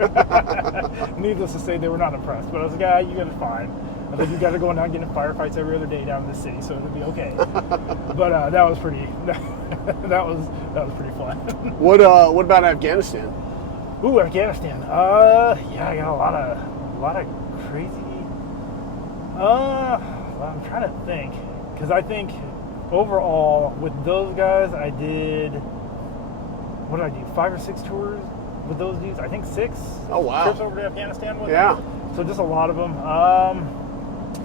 needless to say, they were not impressed. But I was like, you guys are fine. I think you guys are going down getting firefights every other day down in the city, so it'll be okay. But that was pretty. That was pretty fun. What about Afghanistan? Ooh, Afghanistan. Yeah, I got a lot of crazy. Well, I'm trying to think, because I think overall with those guys, I did. What did I do? 5 or 6 tours with those dudes. I think 6. Oh wow. Trips over to Afghanistan with Yeah. them. So just a lot of them.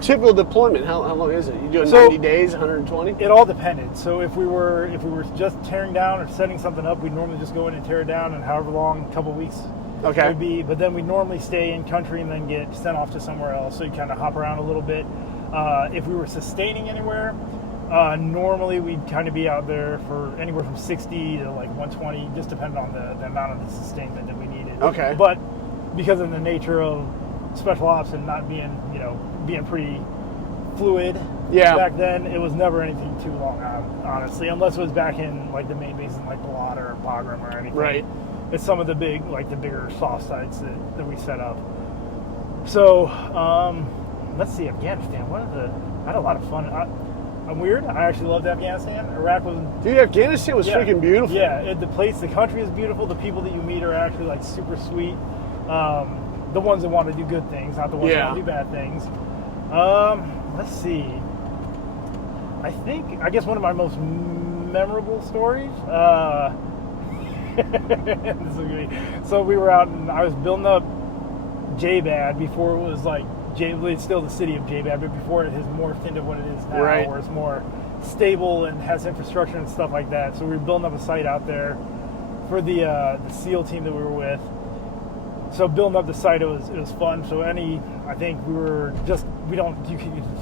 Typical deployment, how long is it? You doing So- 90 days, 120? It all depended. So if we were just tearing down or setting something up, we'd normally just go in and tear it down, and however long, a couple weeks Okay. it would be. But then we'd normally stay in country and then get sent off to somewhere else. So you kind of hop around a little bit. If we were sustaining anywhere, normally we'd kind of be out there for anywhere from 60 to like 120, just depending on the amount of the sustainment that we needed. Okay. But because of the nature of special ops and not being, being pretty fluid. Yeah. Back then, it was never anything too long, honestly, unless it was back in like the main bases like Balata or Bagram or anything. Right. It's some of the bigger soft sites that we set up. So, let's see, Afghanistan. I had a lot of fun. I'm weird. I actually loved Afghanistan. Iraq was... Dude, Afghanistan was freaking beautiful. Yeah, the country is beautiful. The people that you meet are actually like super sweet. The ones that want to do good things, not the ones that want to do bad things. Let's see. I guess one of my most memorable stories. So we were out and I was building up JBAD before it was like it's still the city of JBAD, but before it has morphed into what it is now, where it's more stable and has infrastructure and stuff like that. So we were building up a site out there for the SEAL team that we were with. So building up the site, it was fun. So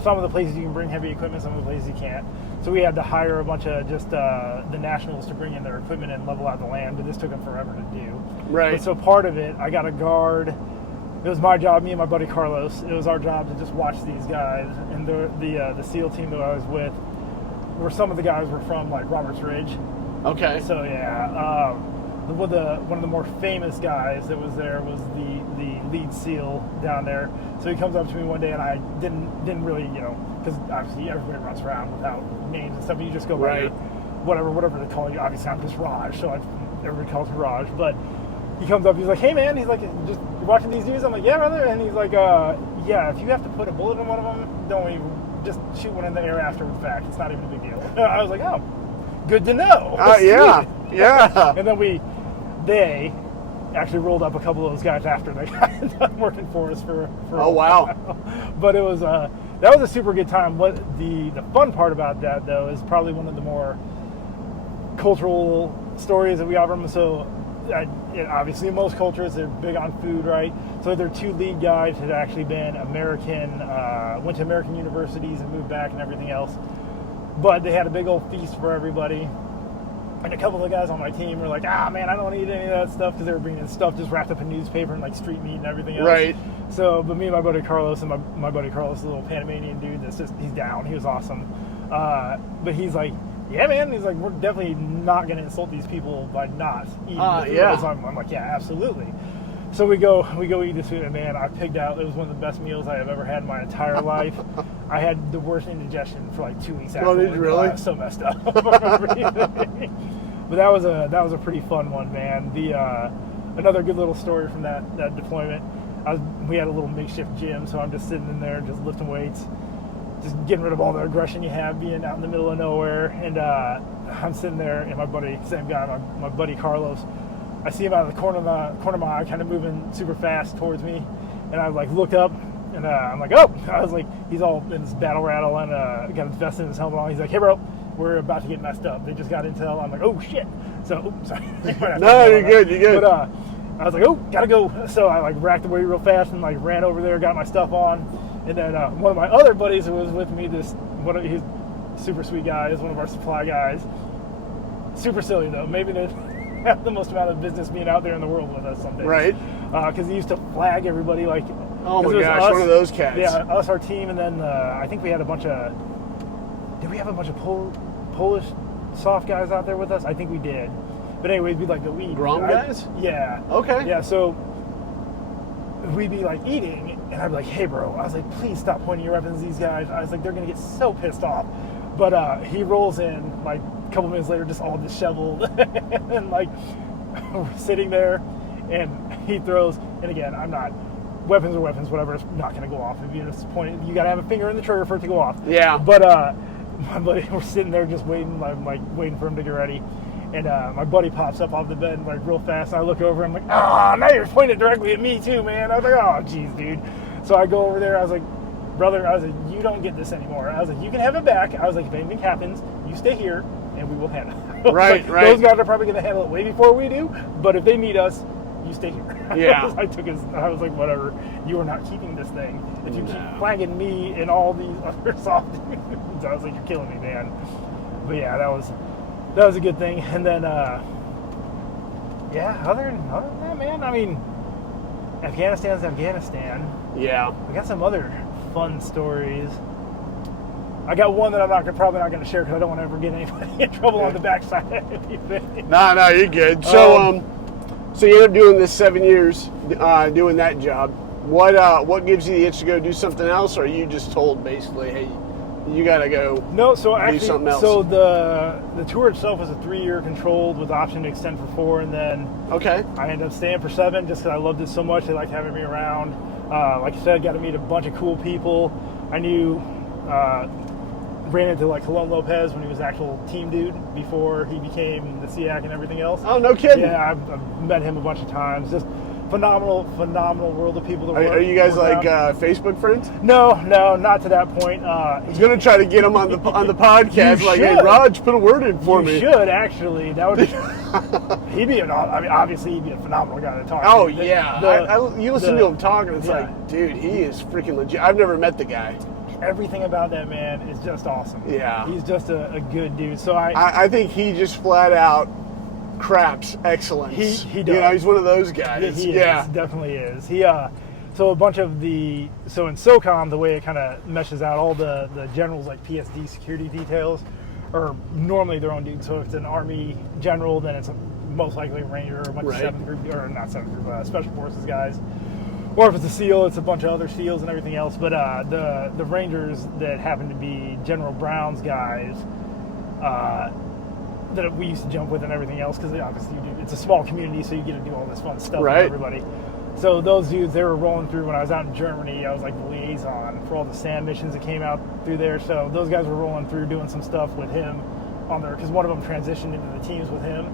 some of the places you can bring heavy equipment, some of the places you can't. So we had to hire a bunch of just the nationals to bring in their equipment and level out the land, but this took them forever to do. Right. But so part of it, I got a guard. It was my job, me and my buddy Carlos. It was our job to just watch these guys. And the SEAL team that I was with, where some of the guys were from like Roberts Ridge. Okay. So yeah, one of the more famous guys that was there was the lead SEAL down there. So he comes up to me one day, and I didn't really, because obviously everybody runs around without names and stuff. But you just go by your, whatever they call you. Obviously I'm just Raj, so everybody calls me Raj. But he comes up, he's like, "Hey man," he's like, "Just watching these dudes?" I'm like, "Yeah, brother." And he's like, "Yeah, if you have to put a bullet in one of them, don't even just shoot one in the air after the fact. It's not even a big deal." I was like, "Oh, good to know." Yeah. And then they actually rolled up a couple of those guys after they got done working for us for oh wow. But it was that was a super good time. What the fun part about that though is probably one of the more cultural stories that we have from them. So obviously in most cultures they're big on food, right? So their two lead guys had actually been American, went to American universities and moved back and everything else. But they had a big old feast for everybody. And a couple of the guys on my team were like, man, I don't eat any of that stuff, because they were bringing in stuff just wrapped up in newspaper and like street meat and everything else. Right. So, but me and my buddy Carlos, and my buddy Carlos, a little Panamanian dude he's down. He was awesome. But he's like, yeah, man. He's like, we're definitely not going to insult these people by not eating the food. Yeah. So I'm like, yeah, absolutely. So we go eat this food, and man, I pigged out. It was one of the best meals I have ever had in my entire life. I had the worst indigestion for like 2 weeks after. Oh, did you really? I was so messed up. But that was a pretty fun one, man. Another good little story from that deployment. We had a little makeshift gym, so I'm just sitting in there, just lifting weights, just getting rid of all the aggression you have being out in the middle of nowhere. And I'm sitting there, and my buddy, same guy, my buddy Carlos, I see him out of the corner of my eye, kind of moving super fast towards me, and I like look up, and I'm like, oh! I was like, he's all in this battle rattle and got his vest in his helmet on. He's like, hey bro, we're about to get messed up. They just got intel. I'm like, oh shit! So, sorry. No, you're good. But I was like, oh, gotta go. So I like racked away real fast and like ran over there, got my stuff on, and then one of my other buddies who was with me, he's a super sweet guy, is one of our supply guys. Super silly though. Maybe they have the most amount of business being out there in the world with us some days. Right. Because he used to flag everybody like. Oh my gosh, one of those cats. Yeah, us, our team, and then I think we had a bunch of. Did we have a bunch of Polish soft guys out there with us? I think we did. But anyways, we'd like go eat. Grom guys? Yeah. Okay. Yeah, so we'd be like eating, and I'd be like, hey bro, I was like, please stop pointing your weapons at these guys. I was like, they're gonna get so pissed off. But he rolls in like a couple minutes later, just all disheveled, and like we're sitting there, and he throws. And again, I'm not. Weapons are weapons, whatever. It's not going to go off. If you're disappointed, you got to have a finger in the trigger for it to go off. Yeah. But my buddy, we're sitting there just waiting. I'm like waiting for him to get ready, and my buddy pops up off the bed like real fast. And I look over. I'm like, now you're pointing directly at me too, man. I was like, oh, jeez, dude. So I go over there. I was like, brother, I was like, you don't get this anymore. I was like, you can have it back. I was like, if anything happens, you stay here, and we will handle it. Right. Those guys are probably going to handle it way before we do. But if they need us, you stay here. Yeah. I was like, whatever. You are not keeping this thing. If you keep flagging me and all these other soft dudes, I was like, you're killing me, man. But yeah, that was a good thing. And then, other than that, man, I mean, Afghanistan's Afghanistan. Yeah. We got some other fun stories. I got one that I'm probably not going to share because I don't want to ever get anybody in trouble on the backside of anything. No, you're good. So, so you end up doing this 7 years, doing that job. What gives you the itch to go do something else, or are you just told basically, hey, you got to go? No, so actually, do something else? So the tour itself was a 3-year controlled with the option to extend for 4, and then I ended up staying for 7 just because I loved it so much. They liked having me around. Like I said, got to meet a bunch of cool people. I knew. Ran into like Colon Lopez when he was actual team dude before he became the SEAC and everything else. Oh, no kidding. Yeah, I've met him a bunch of times. Just phenomenal world of people to work. Are you guys like Facebook friends? No, not to that point. He's gonna try to get him on the podcast. Like, hey, Raj, put a word in for me. You should actually. That would be. He'd be obviously he'd be a phenomenal guy to talk to. Oh yeah, you listen to him talk, and it's like, dude, he is freaking legit. I've never met the guy. Everything about that man is just awesome. Yeah. He's just a good dude. So I think he just flat out craps excellence. He does. You know, he's one of those guys. He is, definitely is. So a bunch of in SOCOM, the way it kind of meshes out, all the generals like PSD security details are normally their own dudes. So if it's an Army general, then it's most likely a Ranger or a bunch of 7th group, or not 7th group, Special Forces guys. Or if it's a SEAL, it's a bunch of other SEALs and everything else. But the Rangers that happen to be General Brown's guys that we used to jump with and everything else, because obviously it's a small community, so you get to do all this fun stuff with everybody. So those dudes, they were rolling through when I was out in Germany. I was like the liaison for all the SAM missions that came out through there. So those guys were rolling through doing some stuff with him on there, because one of them transitioned into the teams with him.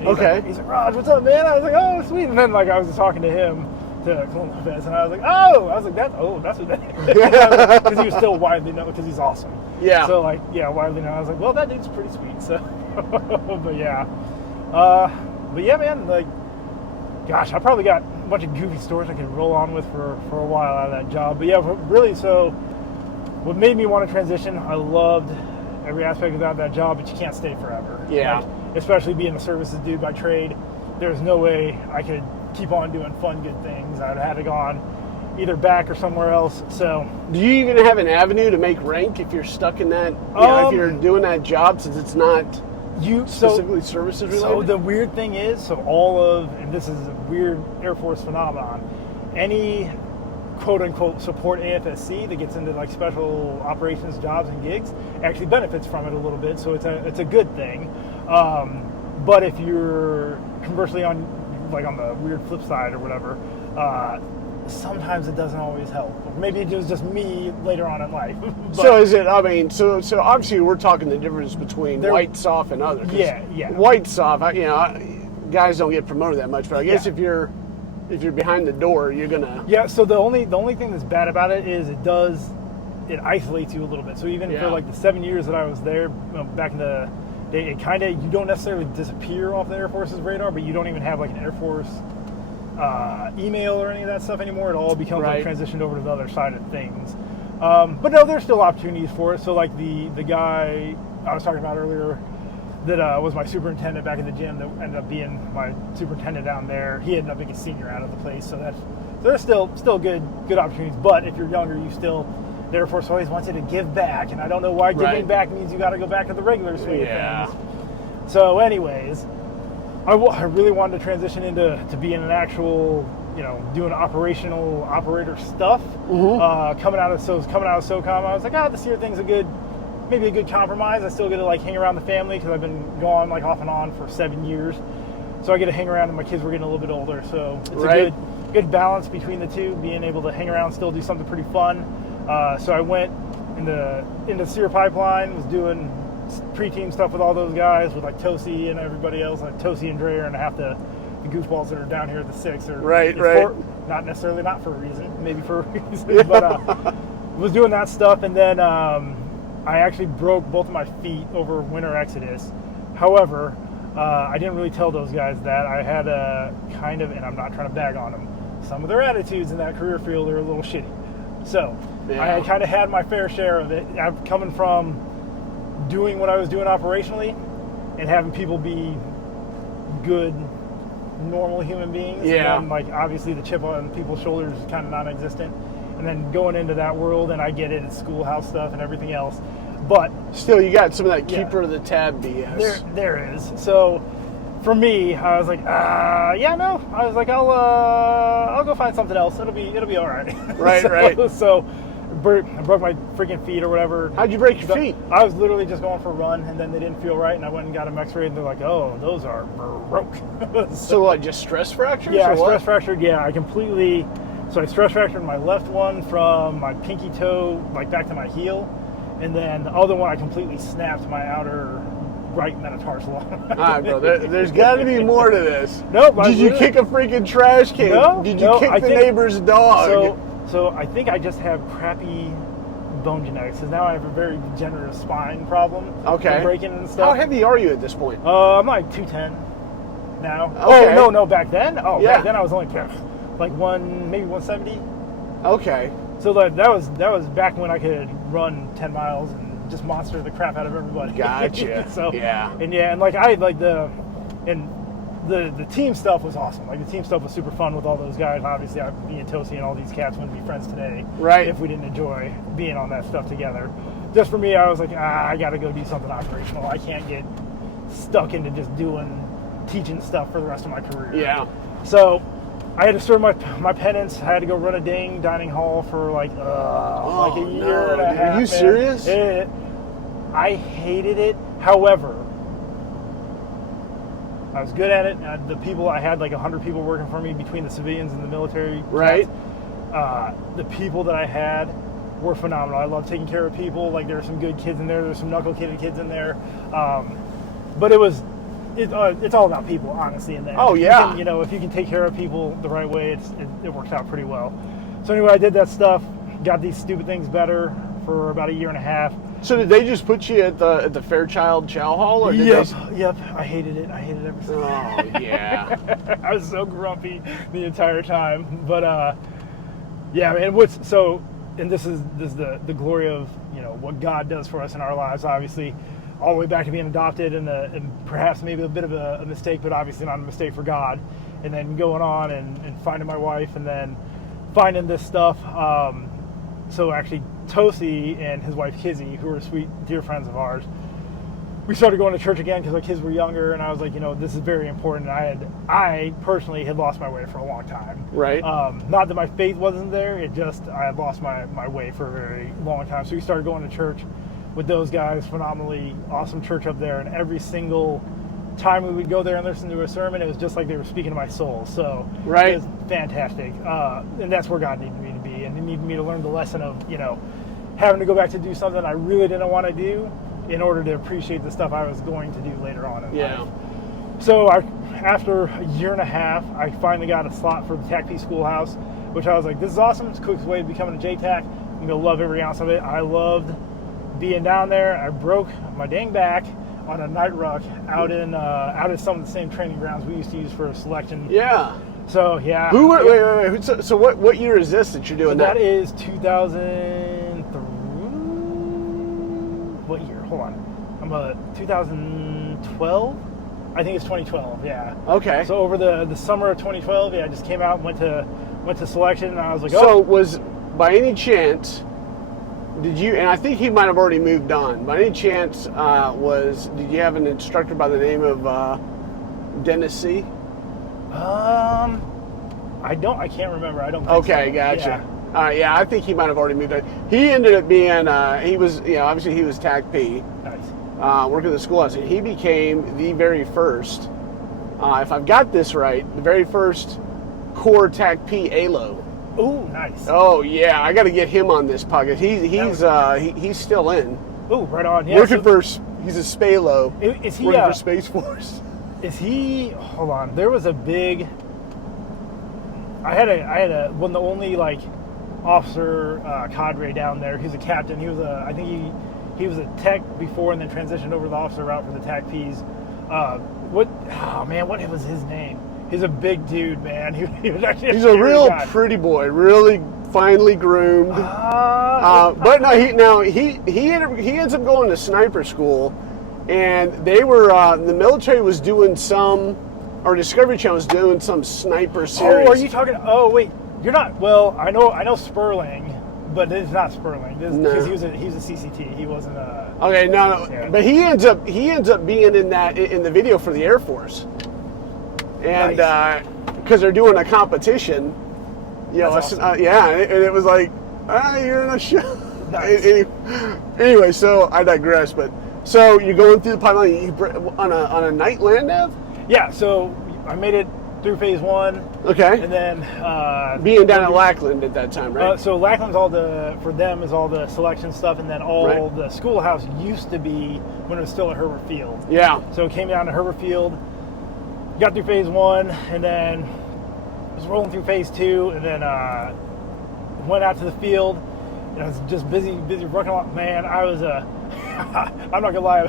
And he's like, Raj, what's up, man? I was like, oh, sweet. And then I was just talking to him, to Colon Lopez, and I was like, that's what that is. Because he was still widely known, because he's awesome. Yeah. So widely known. I was like, well, that dude's pretty sweet. So, but yeah, man. Like, gosh, I probably got a bunch of goofy stories I could roll on with for a while out of that job. But yeah, really. So, what made me want to transition? I loved every aspect about that job, but you can't stay forever. Yeah. Like, especially being a services dude by trade, there's no way I could keep on doing fun, good things. I'd have had to go on either back or somewhere else. So, do you even have an avenue to make rank if you're stuck in that? If you're doing that job, since it's not specifically services related. So the weird thing is, and this is a weird Air Force phenomenon, any quote unquote support AFSC that gets into like special operations jobs and gigs actually benefits from it a little bit. So it's a good thing. But if you're conversely on the weird flip side or whatever, sometimes it doesn't always help. Maybe it was just me later on in life. So is it? I mean, so obviously we're talking the difference between white soft and other. Yeah. White soft, guys don't get promoted that much, but I guess if you're behind the door, you're gonna. Yeah. So the only thing that's bad about it is it isolates you a little bit. So even for like the 7 years that I was there, back in the day, you don't necessarily disappear off the Air Force's radar, but you don't even have like an Air Force email or any of that stuff anymore. It all becomes transitioned over to the other side of things. But no, there's still opportunities for it. So like the guy I was talking about earlier that was my superintendent back in the gym that ended up being my superintendent down there, he ended up being a senior out of the place. So there's still good opportunities. But if you're younger, the Air Force always wants you to give back, and I don't know why giving back means you got to go back to the regular swing of things. So anyways, I really wanted to transition into being an actual, doing operational operator stuff. Mm-hmm. Coming out of SOCOM, I was like, this year thing's maybe a good compromise. I still get to hang around the family because I've been gone off and on for 7 years. So I get to hang around, and my kids were getting a little bit older. So it's a good balance between the two, being able to hang around, still do something pretty fun. So I went into Sear Pipeline, was doing pre-team stuff with all those guys, with Tosi and everybody else, like Tosi and Dreyer, and half the goofballs that are down here at the 6 are not necessarily not for a reason, maybe for a reason, but was doing that stuff, and then I actually broke both of my feet over winter exodus. However, I didn't really tell those guys that. I had a kind of, and I'm not trying to bag on them, some of their attitudes in that career field are a little shitty. So I kind of had my fair share of it. I'm coming from doing what I was doing operationally and having people be good normal human beings. Yeah. And then, like, obviously the chip on people's shoulders is kind of non-existent. And then going into that world, and I get it, it's schoolhouse stuff and everything else. But still, you got some of that Yeah. keeper of the tab BS. there is. So for me, I was like, yeah, no. I was like, I'll go find something else. It'll be all right. Right, right. So I broke my freaking feet or whatever. How'd you break your feet? I was literally just going for a run, and then they didn't feel right, and I went and got them x-rayed, and they're like, oh, those are broke. So what, just stress fractures? Yeah, or I what? stress fractured. Yeah, I stress fractured my left one from my pinky toe, like back to my heel, and then the other one I completely snapped my outer right metatarsal. All right, bro. There's got to be more to this. Nope. Did you kick a freaking trash can? No. Did you kick the neighbor's dog? So I think I just have crappy bone genetics, because now I have a very degenerative spine problem. Okay. From breaking and stuff. How heavy are you at this point? I'm like 210 now. Okay. Oh, no, back then? Oh, Yeah. back then I was only like maybe 170. Okay. So like that was back when I could run 10 miles and just monster the crap out of everybody. Gotcha. So yeah. And like the team stuff was awesome. Like the team stuff was super fun with all those guys. Obviously, me and Tosi and all these cats wouldn't be friends today, Right. if we didn't enjoy being on that stuff together. Just for me, I was like, I got to go do something operational. I can't get stuck into just teaching stuff for the rest of my career. Yeah. So I had to serve my penance. I had to go run a dining hall for like a year and a half. Are you serious? I hated it. However, I was good at it. The people, I had like 100 people working for me between the civilians and the military. Right. The people that I had were phenomenal. I love taking care of people. Like, there are some good kids in there. There's some knuckle-kidded kids in there. But it's all about people, honestly, in that. Oh, yeah. If you can take care of people the right way, it works out pretty well. So anyway, I did that stuff, got these stupid things better for about a year and a half. So did they just put you at the Fairchild Chow Hall? Or did Yep. I hated it. I hated everything. Oh, yeah. I was so grumpy the entire time. But, yeah, and this is the glory of, what God does for us in our lives, obviously, all the way back to being adopted and perhaps maybe a bit of a mistake, but obviously not a mistake for God. And then going on and finding my wife, and then finding this stuff. So actually, Tosi and his wife Kizzy, who are sweet, dear friends of ours, we started going to church again because our kids were younger, and I was like, this is very important. I personally had lost my way for a long time. Right. Not that my faith wasn't there, I had lost my way for a very long time. So we started going to church with those guys, phenomenally awesome church up there, and every single time we would go there and listen to a sermon, it was just like they were speaking to my soul. So right. It was fantastic. And that's where God needed me to be, and He needed me to learn the lesson of, having to go back to do something I really didn't want to do in order to appreciate the stuff I was going to do later on in life. So after a year and a half, I finally got a slot for the TACP schoolhouse, which I was like, this is awesome. It's the quickest way of becoming a JTAC. I'm going to love every ounce of it. I loved being down there. I broke my dang back on a night ruck out in some of the same training grounds we used to use for selection. Yeah. So, yeah. Wait. So what year is this that you're doing that? That is 2003. What year? Hold on. I'm 2012. I think it's 2012. Yeah. Okay. So over the summer of 2012, I just came out and went to selection, and I was like, So was, by any chance, did you? And I think he might have already moved on. By any chance, did you have an instructor by the name of Dennis C? I can't remember. I don't think Okay, so. gotcha. Yeah. I think he might have already moved on. He ended up being, he was, obviously he was TAC-P, Nice. working at the schoolhouse. And he became the very first, if I've got this right, the very first core TAC-P ALO. Ooh, nice. Oh, yeah, I got to get him on this podcast. He's still in. Ooh, right on. Yeah. He's a SPALO. Is he working for Space Force. Is he? Hold on. There was a big. I had the only officer cadre down there. He was a captain. He was I think he was a tech before and then transitioned over to the officer route for the TAC-Ps. What was his name? He's a big dude, man. He was actually He's a real pretty boy, really finely groomed. But no, he ends up going to sniper school, and they were the military was doing some or Discovery Channel was doing some sniper series. Oh, are you talking? Oh, wait, you're not. Well, I know Sperling, but it's not Sperling because he was a CCT. He wasn't a. Okay, no. Yeah. But he ends up being in the video for the Air Force, and because they're doing a competition, That's awesome. and it was like, you're in a show. Nice. Anyway, so I digress. But so you're going through the pipeline on a night land nav. Yeah, so I made it through phase 1. Okay. And then being down at Lackland at that time, right? So Lackland's for them is all the selection stuff, and then all the schoolhouse used to be when it was still at Herbert Field. Yeah. So it came down to Herbert Field, got through phase 1, and then was rolling through phase 2, and then went out to the field. And I was just busy working on. Man, I was I'm not gonna lie,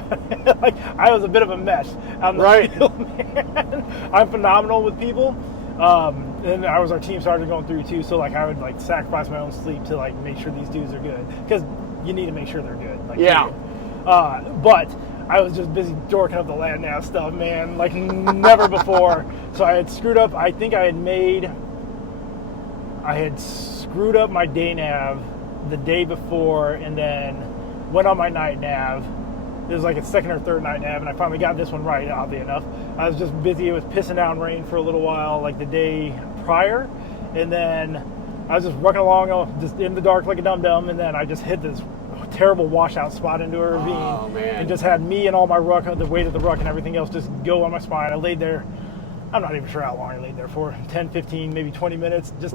like I was a bit of a mess out in the field, man. I'm phenomenal with people, and I was our team sergeant going through too. So like I would like sacrifice my own sleep to like make sure these dudes are good, because you need to make sure they're good. Like, but I was just busy dorking up the land nav stuff, man, like never before. So I had screwed up. I think I had screwed up my day nav the day before, and then went on my night nav. It was like a second or third night nav, and I finally got this one right, oddly enough. I was just busy. It was pissing down rain for a little while, like the day prior, and then I was just walking along, just in the dark like a dum-dum, and then I just hit this terrible washout spot into a ravine. Oh, man. And just had me and all my ruck, the weight of the ruck and everything else, just go on my spine. I laid there. I'm not even sure how long I laid there for, 10, 15, maybe 20 minutes, just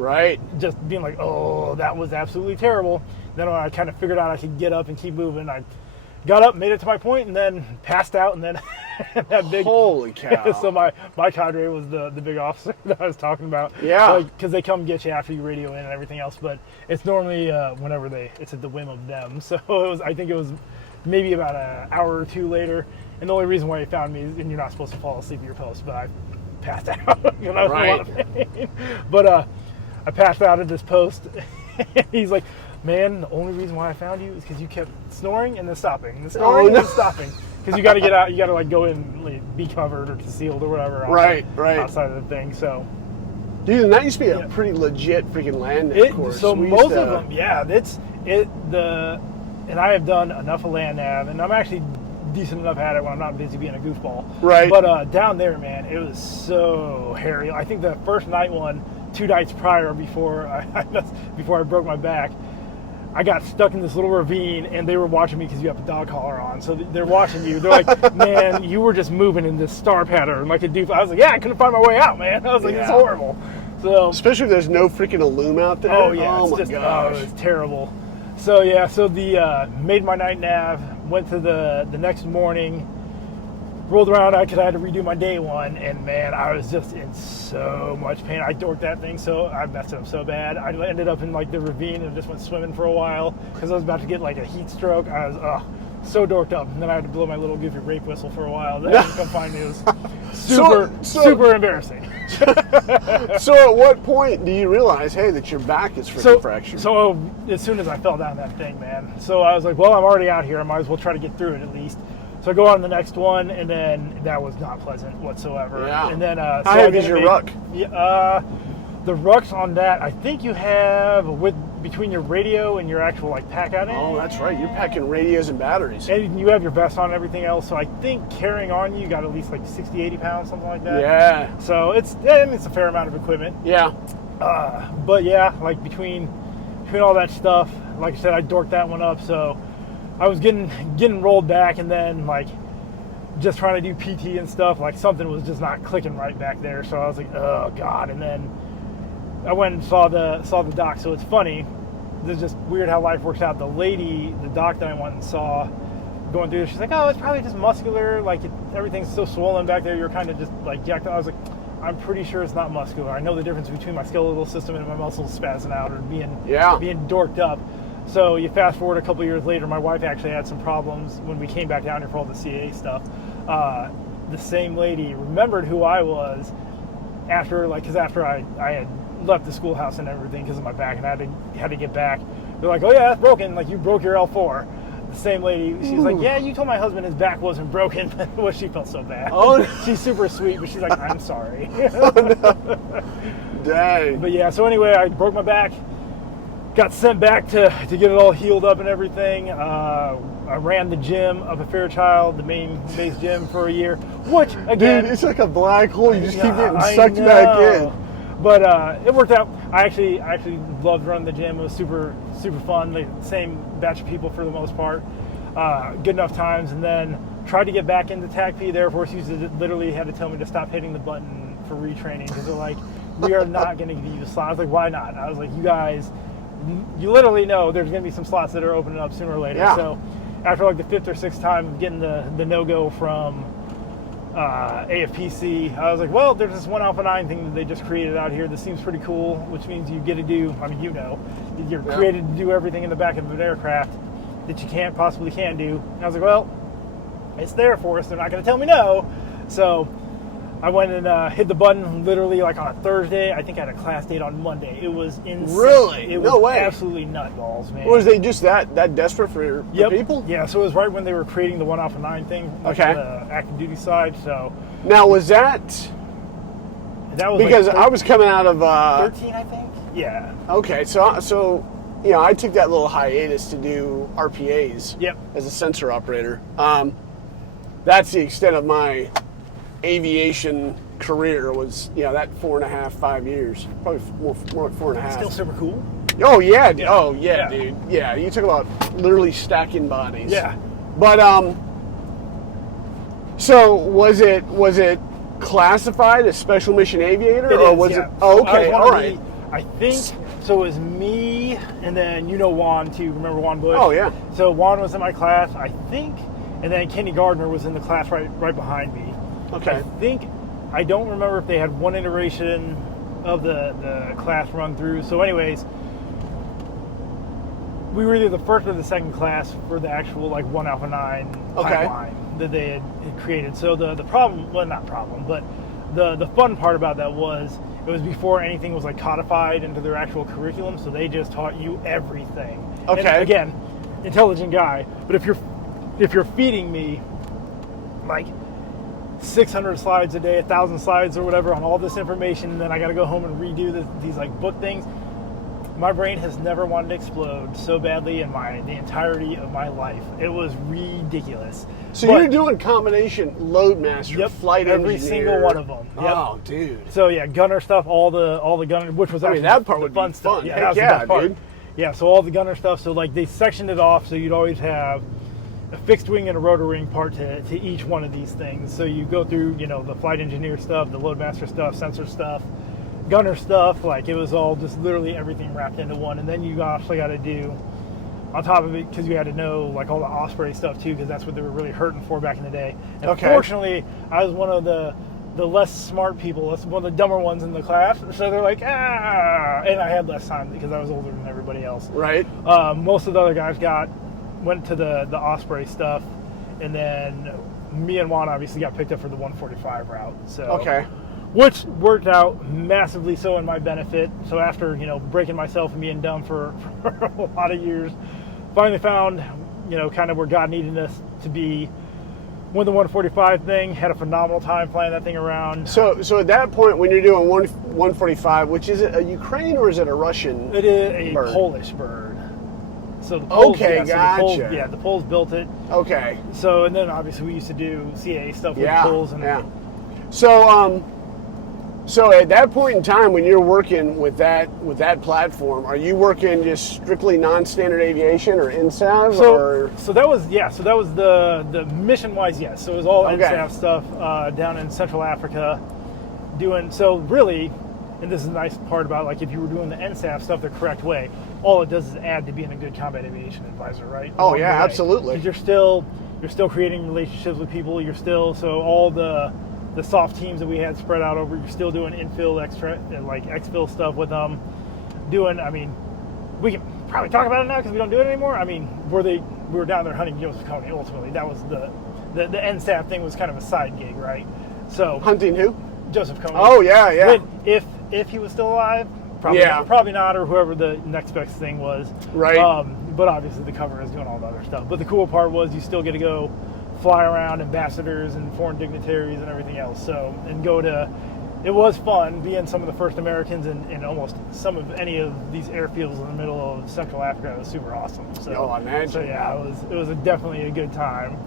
being like, oh, that was absolutely terrible. Then when I kind of figured out I could get up and keep moving, I got up, made it to my point, and then passed out, and then that big... Holy cow. So my cadre was the big officer that I was talking about. Yeah. Because they come get you after you radio in and everything else, but it's normally whenever it's at the whim of them. So I think it was maybe about an hour or two later, and the only reason why he found me is, and you're not supposed to fall asleep at your post, but I passed out because I was in a lot of pain. But I passed out at this post. He's like, man, the only reason why I found you is because you kept snoring and then stopping, and snoring and then stopping. Because you got to get out, you got to like go in, like, be covered or concealed or whatever. Outside of the thing. So, dude, that used to be a pretty legit freaking land nav course. So most of them, and I have done enough of land nav, and I'm actually decent enough at it when I'm not busy being a goofball. Right. But down there, man, it was so hairy. I think the first night one, 2 nights prior, before I broke my back, I got stuck in this little ravine, and they were watching me because you have a dog collar on. So they're watching you. They're like, man, you were just moving in this star pattern like a doof. I was like, yeah, I couldn't find my way out, man. I was like, it's horrible. So especially if there's no freaking illume out there. Oh yeah, oh my gosh, it's terrible. So yeah, the made my night nav. Went to the next morning, rolled around because I had to redo my day one, and man, I was just in so much pain. I dorked that thing, so I messed it up so bad. I ended up in like the ravine and just went swimming for a while because I was about to get like a heat stroke. I was so dorked up, and then I had to blow my little goofy rape whistle for a while. Then come find me, it was super embarrassing. So at what point do you realize, hey, that your back is freaking fractured? So as soon as I fell down that thing, man. So I was like, well, I'm already out here. I might as well try to get through it at least. So I go on the next one, and then that was not pleasant whatsoever. Yeah. And then how heavy is your ruck? The rucks on that, I think you have between your radio and your actual like pack out. Oh, that's right. You're packing radios and batteries. And you have your vest on and everything else. So I think carrying on you got at least like 60, 80 pounds, something like that. Yeah. So it's a fair amount of equipment. Yeah. But yeah, like between all that stuff, like I said, I dorked that one up. So I was getting rolled back, and then like just trying to do PT and stuff, like something was just not clicking right back there. So I was like, oh God. And then I went and saw the doc. So it's funny. It's just weird how life works out. The doc that I went and saw going through this, she's like, oh, it's probably just muscular. Like everything's so swollen back there. You're kind of just like jacked up. I was like, I'm pretty sure it's not muscular. I know the difference between my skeletal system and my muscles spazzing out or being dorked up. So you fast forward a couple years later, my wife actually had some problems when we came back down here for all the CA stuff. The same lady remembered who I was after I had left the schoolhouse and everything because of my back, and I had to get back. They're like, oh yeah, that's broken. Like, you broke your L4. the same lady, she was like, yeah, you told my husband his back wasn't broken. Well, she felt so bad. Oh, no. She's super sweet, but she's like, I'm sorry. Oh, no. Dang. But yeah, so anyway, I broke my back, got sent back to get it all healed up and everything. I ran the gym up at Fairchild, the main base gym, for a year, which, again... Dude, it's like a black hole. You just keep getting I sucked know. back in. But it worked out. I actually loved running the gym. It was super fun. The same batch of people for the most part. Good enough times, and then tried to get back into TACP. The Air Force literally had to tell me to stop hitting the button for retraining because they're like, we are not going to give you the slot. I was like, why not? I was like, you guys, you literally know there's going to be some slots that are opening up sooner or later. Yeah. So after like the 5th or 6th time of getting the no-go from AFPC, I was like, well, there's this 1 Alpha 9 thing that they just created out here. This seems pretty cool, which means you get to do, I mean, you're created to do everything in the back of an aircraft that you possibly can do. And I was like, well, it's there for us. They're not going to tell me no. So I went and hit the button literally like on a Thursday. I think I had a class date on Monday. It was insane. Really? It No was way. absolutely nutballs, man. Was they just that desperate for people? Yeah, so it was right when they were creating the 1 Alpha 9 thing, like Okay. the active duty side. So Now, was that was because like I was coming out of 13, I think. Yeah. okay, so you know, I took that little hiatus to do RPAs. Yep. As a sensor operator. That's the extent of my aviation career. Was, you know, that 4.5, 5 years, probably more like 4.5. Still super cool. Oh yeah, Yeah. oh yeah, Yeah. dude. Yeah, you talk about literally stacking bodies. Yeah. But so was it classified as special mission aviator, It or is, was yeah. it? Oh, So I okay, was one all of right. I think so. It was me, and then Juan too. Remember Juan Bush? Oh, yeah. So Juan was in my class, I think, and then Kenny Gardner was in the class right behind me. Okay. I don't remember if they had one iteration of the class run through. So, anyways, we were either the first or the second class for the actual like 1 Alpha 9 pipeline that they had created. So the problem, well, not problem, but the fun part about that was it was before anything was like codified into their actual curriculum. So they just taught you everything. Okay. And again, intelligent guy, but if you're feeding me like 600 slides a day, 1,000 slides or whatever on all this information, and then I got to go home and redo these like book things. My brain has never wanted to explode so badly in the entirety of my life. It was ridiculous. So you're doing combination loadmaster, Yep, flight every engineer. single one of them. Yep. Oh, dude. So yeah, gunner stuff, all the gunner, which was actually that part the would fun be stuff. fun. Yeah, Heck that was the yeah, best part. dude. Yeah, so all the gunner stuff. So like they sectioned it off, so you'd always have a fixed wing and a rotor wing part to each one of these things. So you go through, the flight engineer stuff, the loadmaster stuff, sensor stuff, gunner stuff. Like it was all just literally everything wrapped into one. And then you actually got to do on top of it, because you had to know like all the Osprey stuff too, because that's what they were really hurting for back in the day. And Fortunately, I was one of the less smart people. That's one of the dumber ones in the class. So they're like, and I had less time because I was older than everybody else. Right. Most of the other guys went to the Osprey stuff, and then me and Juan obviously got picked up for the 145 route. So which worked out massively so in my benefit. So after breaking myself and being dumb for a lot of years, finally found kind of where God needed us to be. Won the 145 thing, had a phenomenal time flying that thing around. So at that point, when you're doing 145, which is it a Ukraine or is it a Russian? It is a bird? Polish bird. So the Poles, gotcha. The Poles built it. Okay. So and then obviously we used to do CAA stuff with the Poles. And So at that point in time, when you're working with that platform, are you working just strictly non-standard aviation or INSAV? So that was the mission wise, yes. So it was all INSAV stuff down in Central Africa, so really, and this is the nice part about like if you were doing the NSAF stuff the correct way, all it does is add to being a good combat aviation advisor, right? Oh yeah, absolutely. 'Cause you're still creating relationships with people. You're still all the soft teams that we had spread out over. You're still doing infill, exfil stuff with them. We can probably talk about it now because we don't do it anymore. We were down there hunting Joseph Kony. Ultimately, that was the NSAF thing was kind of a side gig, right? So hunting who? Joseph Kony. Oh yeah. If he was still alive, probably not, or whoever the next best thing was. Right. but obviously the cover is doing all the other stuff. But the cool part was you still get to go fly around ambassadors and foreign dignitaries and everything else. So, and go to, it was fun being some of the first Americans in almost some of any of these airfields in the middle of Central Africa. It was super awesome. So, I imagine. So yeah, it was definitely a good time.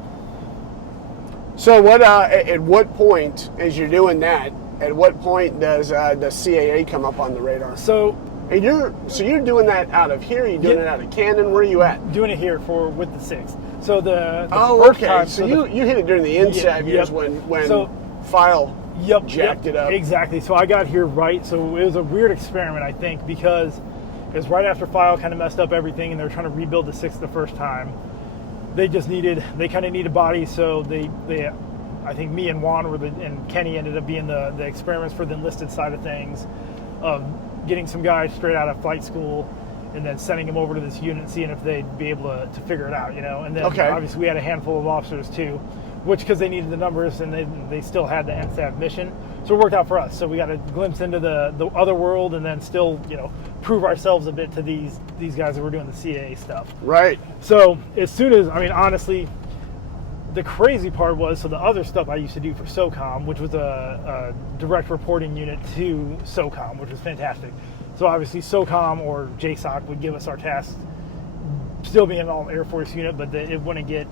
So what? At what point, as you're doing that, at what point does CAA come up on the radar? So, and you're doing that out of here? You're doing it out of Cannon? Where are you at? Doing it here with the 6th. So the first okay. Time, so you hit it during the NSAB years when File jacked it up. Exactly. So I got here right. So it was a weird experiment, I think, because it was right after File kind of messed up everything, and they were trying to rebuild the 6th the first time. They kind of needed bodies, so they I think me and Juan and Kenny ended up being the experiments for the enlisted side of things, of getting some guys straight out of flight school and then sending them over to this unit and seeing if they'd be able to figure it out, And then obviously we had a handful of officers too, which because they needed the numbers and they still had the NSAB mission. So it worked out for us. So we got a glimpse into the other world and then still, prove ourselves a bit to these guys that were doing the CAA stuff. Right. So as soon as, honestly, the crazy part was, so the other stuff I used to do for SOCOM, which was a direct reporting unit to SOCOM, which was fantastic. So obviously SOCOM or JSOC would give us our tasks, still being an all Air Force unit, but it wouldn't get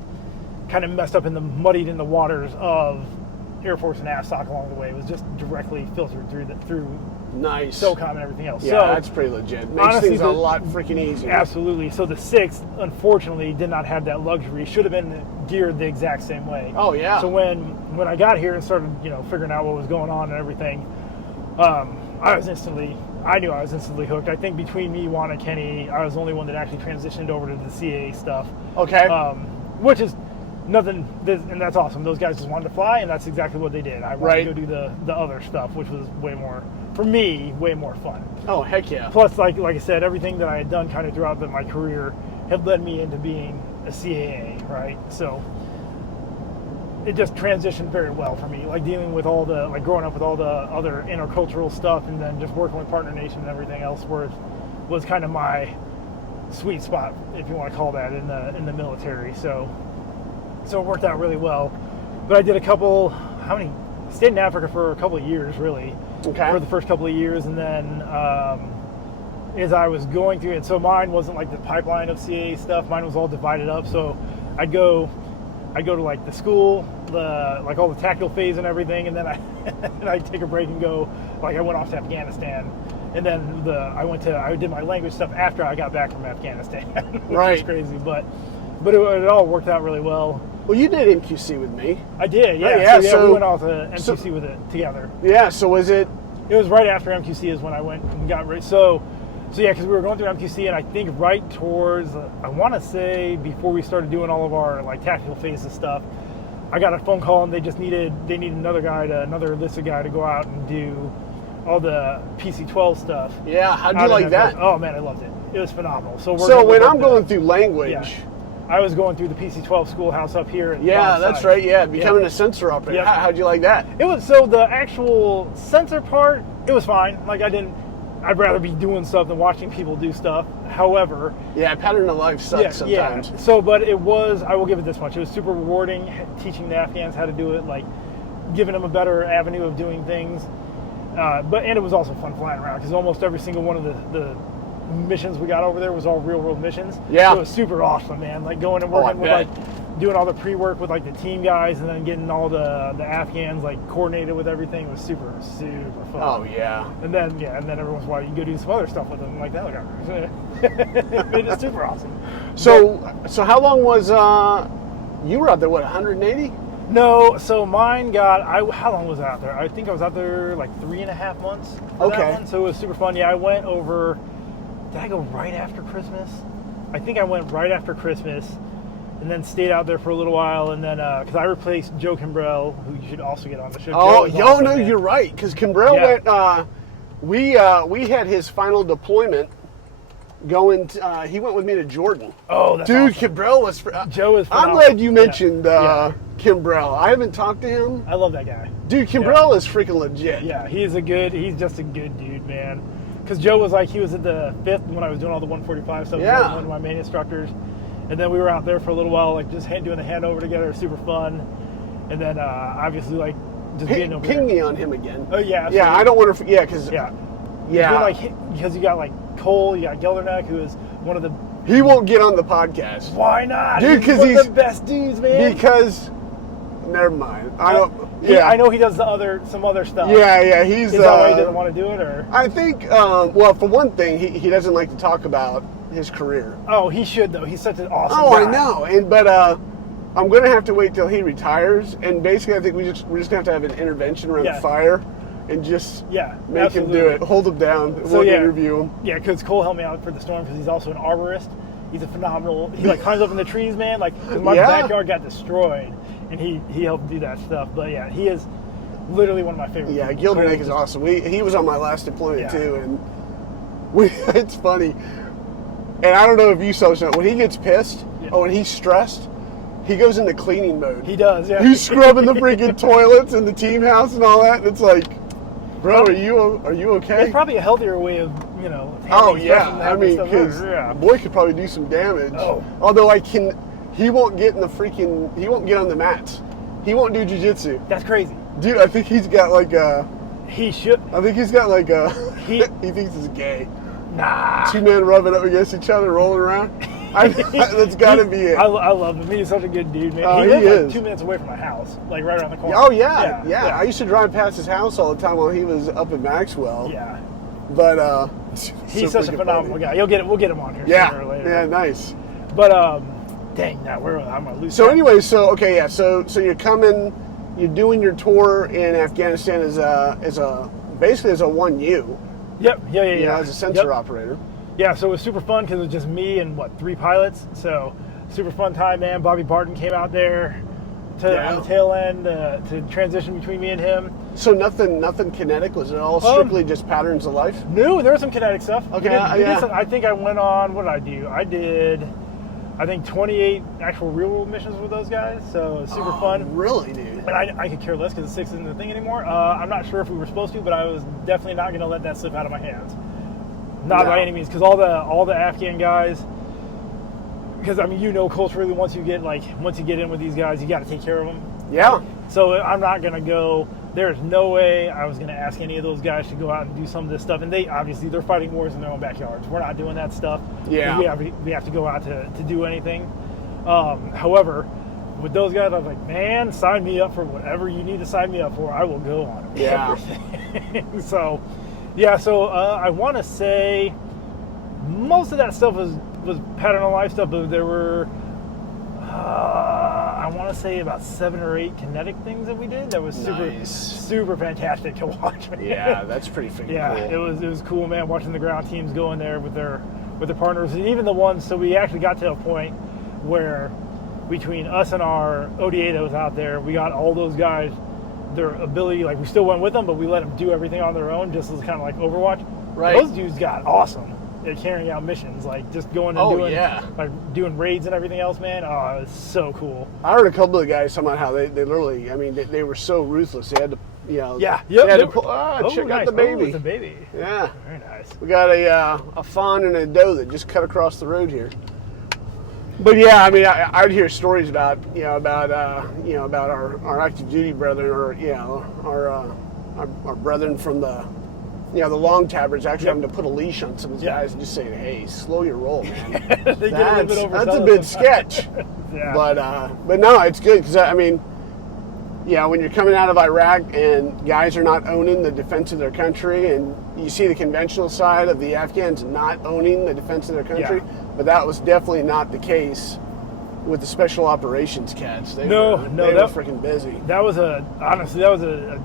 kind of messed up muddied in the waters of Air Force and AFSOC along the way. It was just directly filtered through nice SOCOM and everything else. Yeah, so, that's pretty legit. Makes honestly, things a lot freaking easier. Absolutely. So the 6th, unfortunately, did not have that luxury. Should have been geared the exact same way. Oh, yeah. So when I got here and started, figuring out what was going on and everything, I knew I was instantly hooked. I think between me, Juan, and Kenny, I was the only one that actually transitioned over to the CAA stuff. Okay. Which is nothing, and that's awesome. Those guys just wanted to fly, and that's exactly what they did. I wanted to go do the other stuff, which was way more fun. Oh, heck yeah. Plus, like I said, everything that I had done kind of throughout my career had led me into being a CAA, right? So it just transitioned very well for me, like dealing with growing up with all the other intercultural stuff, and then just working with Partner Nation and everything else was kind of my sweet spot, if you want to call that, in the military. So it worked out really well. But I did stayed in Africa for a couple of years, really. Okay. For the first couple of years, and then as I was going through it, so mine wasn't like the pipeline of CAA stuff. Mine was all divided up. So I'd go to like the school, all the tactical phase and everything, and then I'd take a break and go, I went off to Afghanistan, and then I did my language stuff after I got back from Afghanistan, which was crazy, but it all worked out really well. Well, you did MQC with me. I did, yeah. Oh, yeah, so we went off to MQC with it together. Yeah, so was it? It was right after MQC is when I went and got ready. So yeah, because we were going through MQC, and I think right towards, I want to say before we started doing all of our tactical phases stuff, I got a phone call and they needed another enlisted guy to go out and do all the PC-12 stuff. Yeah, how'd you like that? Oh man, I loved it. It was phenomenal. So when I'm going through language. Yeah, I was going through the PC-12 schoolhouse up here. Yeah, that's right. Yeah, becoming a sensor operator. Yep. How'd you like that? It was, so the actual sensor part, it was fine. I'd rather be doing stuff than watching people do stuff. However, yeah, pattern of life sucks sometimes. Yeah. So, but it was, I will give it this much, it was super rewarding teaching the Afghans how to do it, giving them a better avenue of doing things. And it was also fun flying around, because almost every single one of the missions we got over there was all real world missions. Yeah. So it was super awesome, man. Going and working with doing all the pre-work with the team guys, and then getting all the Afghans coordinated with everything was super, super fun. Oh yeah. And then every once in a while you can go do some other stuff with them like that. It was super awesome. So how long was you were out there? What, 180? No, so mine got, how long was I out there? I think I was out there 3.5 months for that one. So it was super fun. Yeah, I went over, did I go right after Christmas? I think I went right after Christmas, and then stayed out there for a little while, and then, because I replaced Joe Kimbrell, who you should also get on the show. Oh, you're right, because Kimbrell went, we had his final deployment going, he went with me to Jordan. Oh, that's dude, awesome. Kimbrell was, Joe is phenomenal. I'm glad you mentioned Kimbrell. I haven't talked to him. I love that guy. Dude, Kimbrell is freaking legit. Yeah, he's just a good dude, man. because Joe was like, he was at the 5th when I was doing all the 145 stuff. Yeah. He was one of my main instructors. And then we were out there for a little while, like just doing the handover together, super fun. And then obviously like just being over Ping there. me on him again. Oh yeah. Yeah, I don't want to. Yeah, because Yeah. yeah, Like, because you got like Cole, you got Gelderneck, who is one of the. he won't get on the podcast, Why not? Dude, 'cause one he's- of the best dudes, man. because never mind. I don't. Yeah, I know he does some other stuff. Yeah, he's. Is that why he doesn't want to do it, or? I think. Well, for one thing, he doesn't like to talk about his career. Oh, he should though. He's such an awesome Oh, guy. I know, but I'm gonna have to wait till he retires, and basically, I think we're just gonna have to have an intervention around Yeah. the fire, and just Yeah, make him do it, hold him down, So, we'll yeah. interview him. Yeah, because Cole helped me out for the storm because he's also an arborist. He's a phenomenal. He like climbs up in the trees, man. Like 'cause my Yeah. backyard got destroyed, and he helped do that stuff. But yeah, he is literally one of my favorites. Yeah, people. Gilderneck Cole is awesome. He was on my last deployment Yeah. too, and it's funny. And I don't know if you saw something. When he gets pissed, Yeah. when he's stressed, he goes into cleaning mode. He does. Yeah. He's scrubbing the freaking toilets in the team house and all that. And it's like, bro, are you okay? It's probably a healthier way of Oh handling stress yeah, than I having mean, stuff because over. Yeah. boy could probably do some damage. Oh. Although he won't get in the freaking, he won't get on the mats. He won't do jiu-jitsu. That's crazy. Dude, I think he's got like a, He should. I think he's got like a, He- he thinks it's gay. Nah. Two men rubbing up against each other, rolling around. That's got to be it. I love him. He's such a good dude, man. Oh, he he lives is. like 2 minutes away from my house, like right around the corner. Oh yeah, I used to drive past his house all the time while he was up in Maxwell. Yeah. But He's so such a freaking phenomenal funny. guy. We'll get him on here Yeah, sooner or later. yeah, nice. But dang, now I'm gonna lose. So track. anyway, so you're coming, you're doing your tour in Afghanistan as a basically as a 1U, Yep. Yeah. you know, as a sensor operator. Yeah. So it was super fun because it was just me and 3 pilots. So super fun time, man. Bobby Barton came out there on the tail end to transition between me and him. So nothing kinetic. Was it all strictly just patterns of life? No, there was some kinetic stuff. Okay, We did yeah. I think I went on. What did I do? I did. I think 28 actual real world missions with those guys. So it was super fun. Really, dude? But I could care less because the 6 isn't the thing anymore. I'm not sure if we were supposed to, but I was definitely not going to let that slip out of my hands. Not by any means, because all the Afghan guys, because I mean, culturally, once you get in with these guys, you got to take care of them. Yeah. So I'm not going to go. There's no way I was going to ask any of those guys to go out and do some of this stuff. And they're fighting wars in their own backyards. We're not doing that stuff. Yeah. We have to go out to do anything. However, with those guys, I was like, man, sign me up for whatever you need to sign me up for. I will go on everything. So, yeah. So I want to say most of that stuff was pattern of life stuff, but there were. I want to say about 7 or 8 kinetic things that we did. That was super fantastic to watch. Man. Yeah, that's pretty freaking cool. It was cool, man. Watching the ground teams go in there with their partners, and even the ones. So we actually got to a point where between us and our ODA that was out there, we got all those guys their ability. Like we still went with them, but we let them do everything on their own, just as kind of like Overwatch. Right. Those dudes got awesome at carrying out missions, like just going and doing raids and everything else, man. Oh, it's so cool. I heard a couple of guys talking about how they literally, I mean, they were so ruthless. They had to, They had to pull, check out the baby. Oh, it's a baby. Yeah. Very nice. We got a fawn and a doe that just cut across the road here. But yeah, I mean, I'd hear stories about our active duty brethren, or our brethren from the long tabbers actually having to put a leash on some of these guys and just saying, hey, slow your roll, man. That's a bit sketch. Yeah. But no, it's good because I mean, when you're coming out of Iraq and guys are not owning the defense of their country, and you see the conventional side of the Afghans not owning the defense of their country, but that was definitely not the case with the special operations cats. They were freaking busy. That was honestly a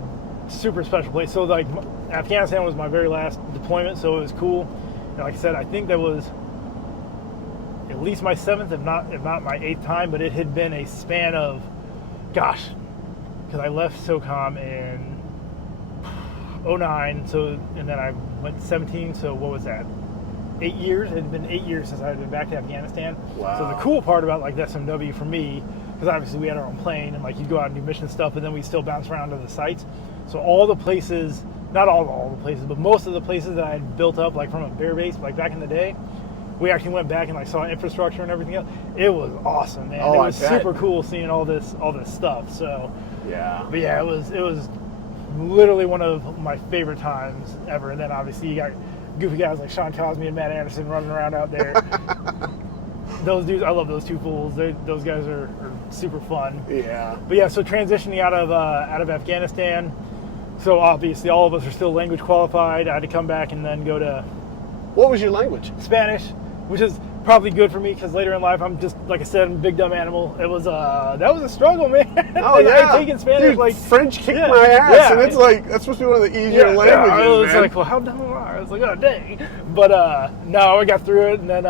super special place. So like Afghanistan was my very last deployment, so it was cool. And like I said, I think that was at least my 7th, if not my 8th time, but it had been a span of, because I left SOCOM in 09, and then I went 17, so what was that? 8 years? It had been 8 years since I had been back to Afghanistan. Wow. So the cool part about like the SMW for me, because obviously we had our own plane and like you go out and do mission stuff, but then we still bounce around to the sites. So all the places not all the places, but most of the places that I had built up, like from a bear base, like back in the day, we actually went back and like saw infrastructure and everything else. It was awesome, man. Oh, it was I bet. super cool seeing all this stuff. So Yeah. but yeah, it was literally one of my favorite times ever. And then obviously you got goofy guys like Sean Cosme and Matt Anderson running around out there. Those dudes, I love those two fools. Those guys are super fun. Yeah. But yeah, so transitioning out of Afghanistan, so obviously all of us are still language qualified. I had to come back and then go to What was your language? Spanish, which is probably good for me because later in life I'm just, like I said, I'm a big dumb animal. It was that was a struggle, man. Oh yeah, I taking Spanish. Dude, like French kicked yeah, my ass, yeah. and it's like that's supposed to be one of the easier languages. I was man. like, well, how dumb am I? I was like, oh dang. But no, I got through it, and then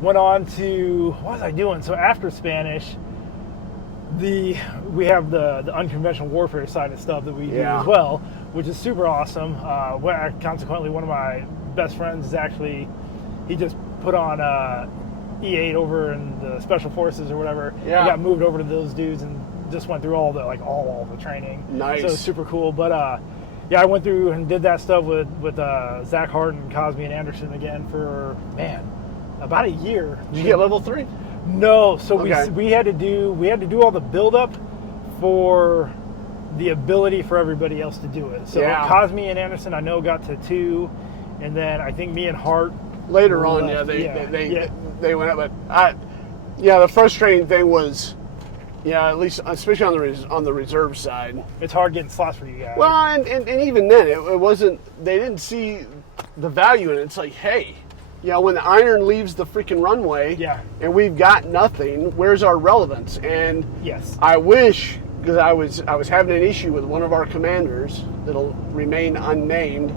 went on to, what was I doing? So after Spanish, we have the unconventional warfare side of stuff that we do as well, which is super awesome. Consequently, one of my best friends is actually, he just put on E8 over in the Special Forces or whatever. Yeah. He got moved over to those dudes and just went through all the training. Nice. So it's super cool. But yeah, I went through and did that stuff with Zach Hart and Cosme and Anderson again for, man, about a year. Did you get level 3? No, so Okay. we had to do all the build up for the ability for everybody else to do it. So Yeah. Cosme and Anderson I know got to 2, and then I think me and Hart Later on, left. they went up, but the frustrating thing was, at least especially on the reserve side. It's hard getting slots for you guys. Well, and even then, it wasn't. They didn't see the value in it. It's like, hey, when the iron leaves the freaking runway, and we've got nothing, where's our relevance? And yes, I wish, because I was having an issue with one of our commanders that'll remain unnamed.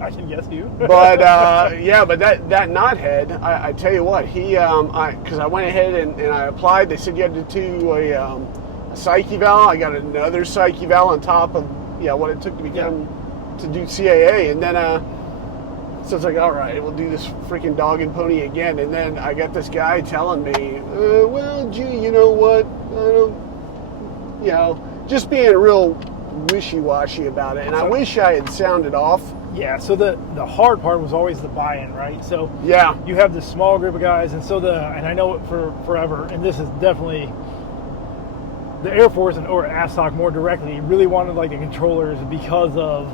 I can guess you. But but that knothead, I tell you what, he because I went ahead and I applied. They said you had to do a psych eval. I got another psych eval on top of what it took to become to do CAA, and then so it's like, all right, we'll do this freaking dog and pony again. And then I got this guy telling me, well, gee, you know what, just being real wishy-washy about it. And I wish I had sounded off. Yeah, so the hard part was always the buy-in, right? So you have this small group of guys, and so and I know it for forever, and this is definitely the Air Force or ASOC more directly really wanted like the controllers because of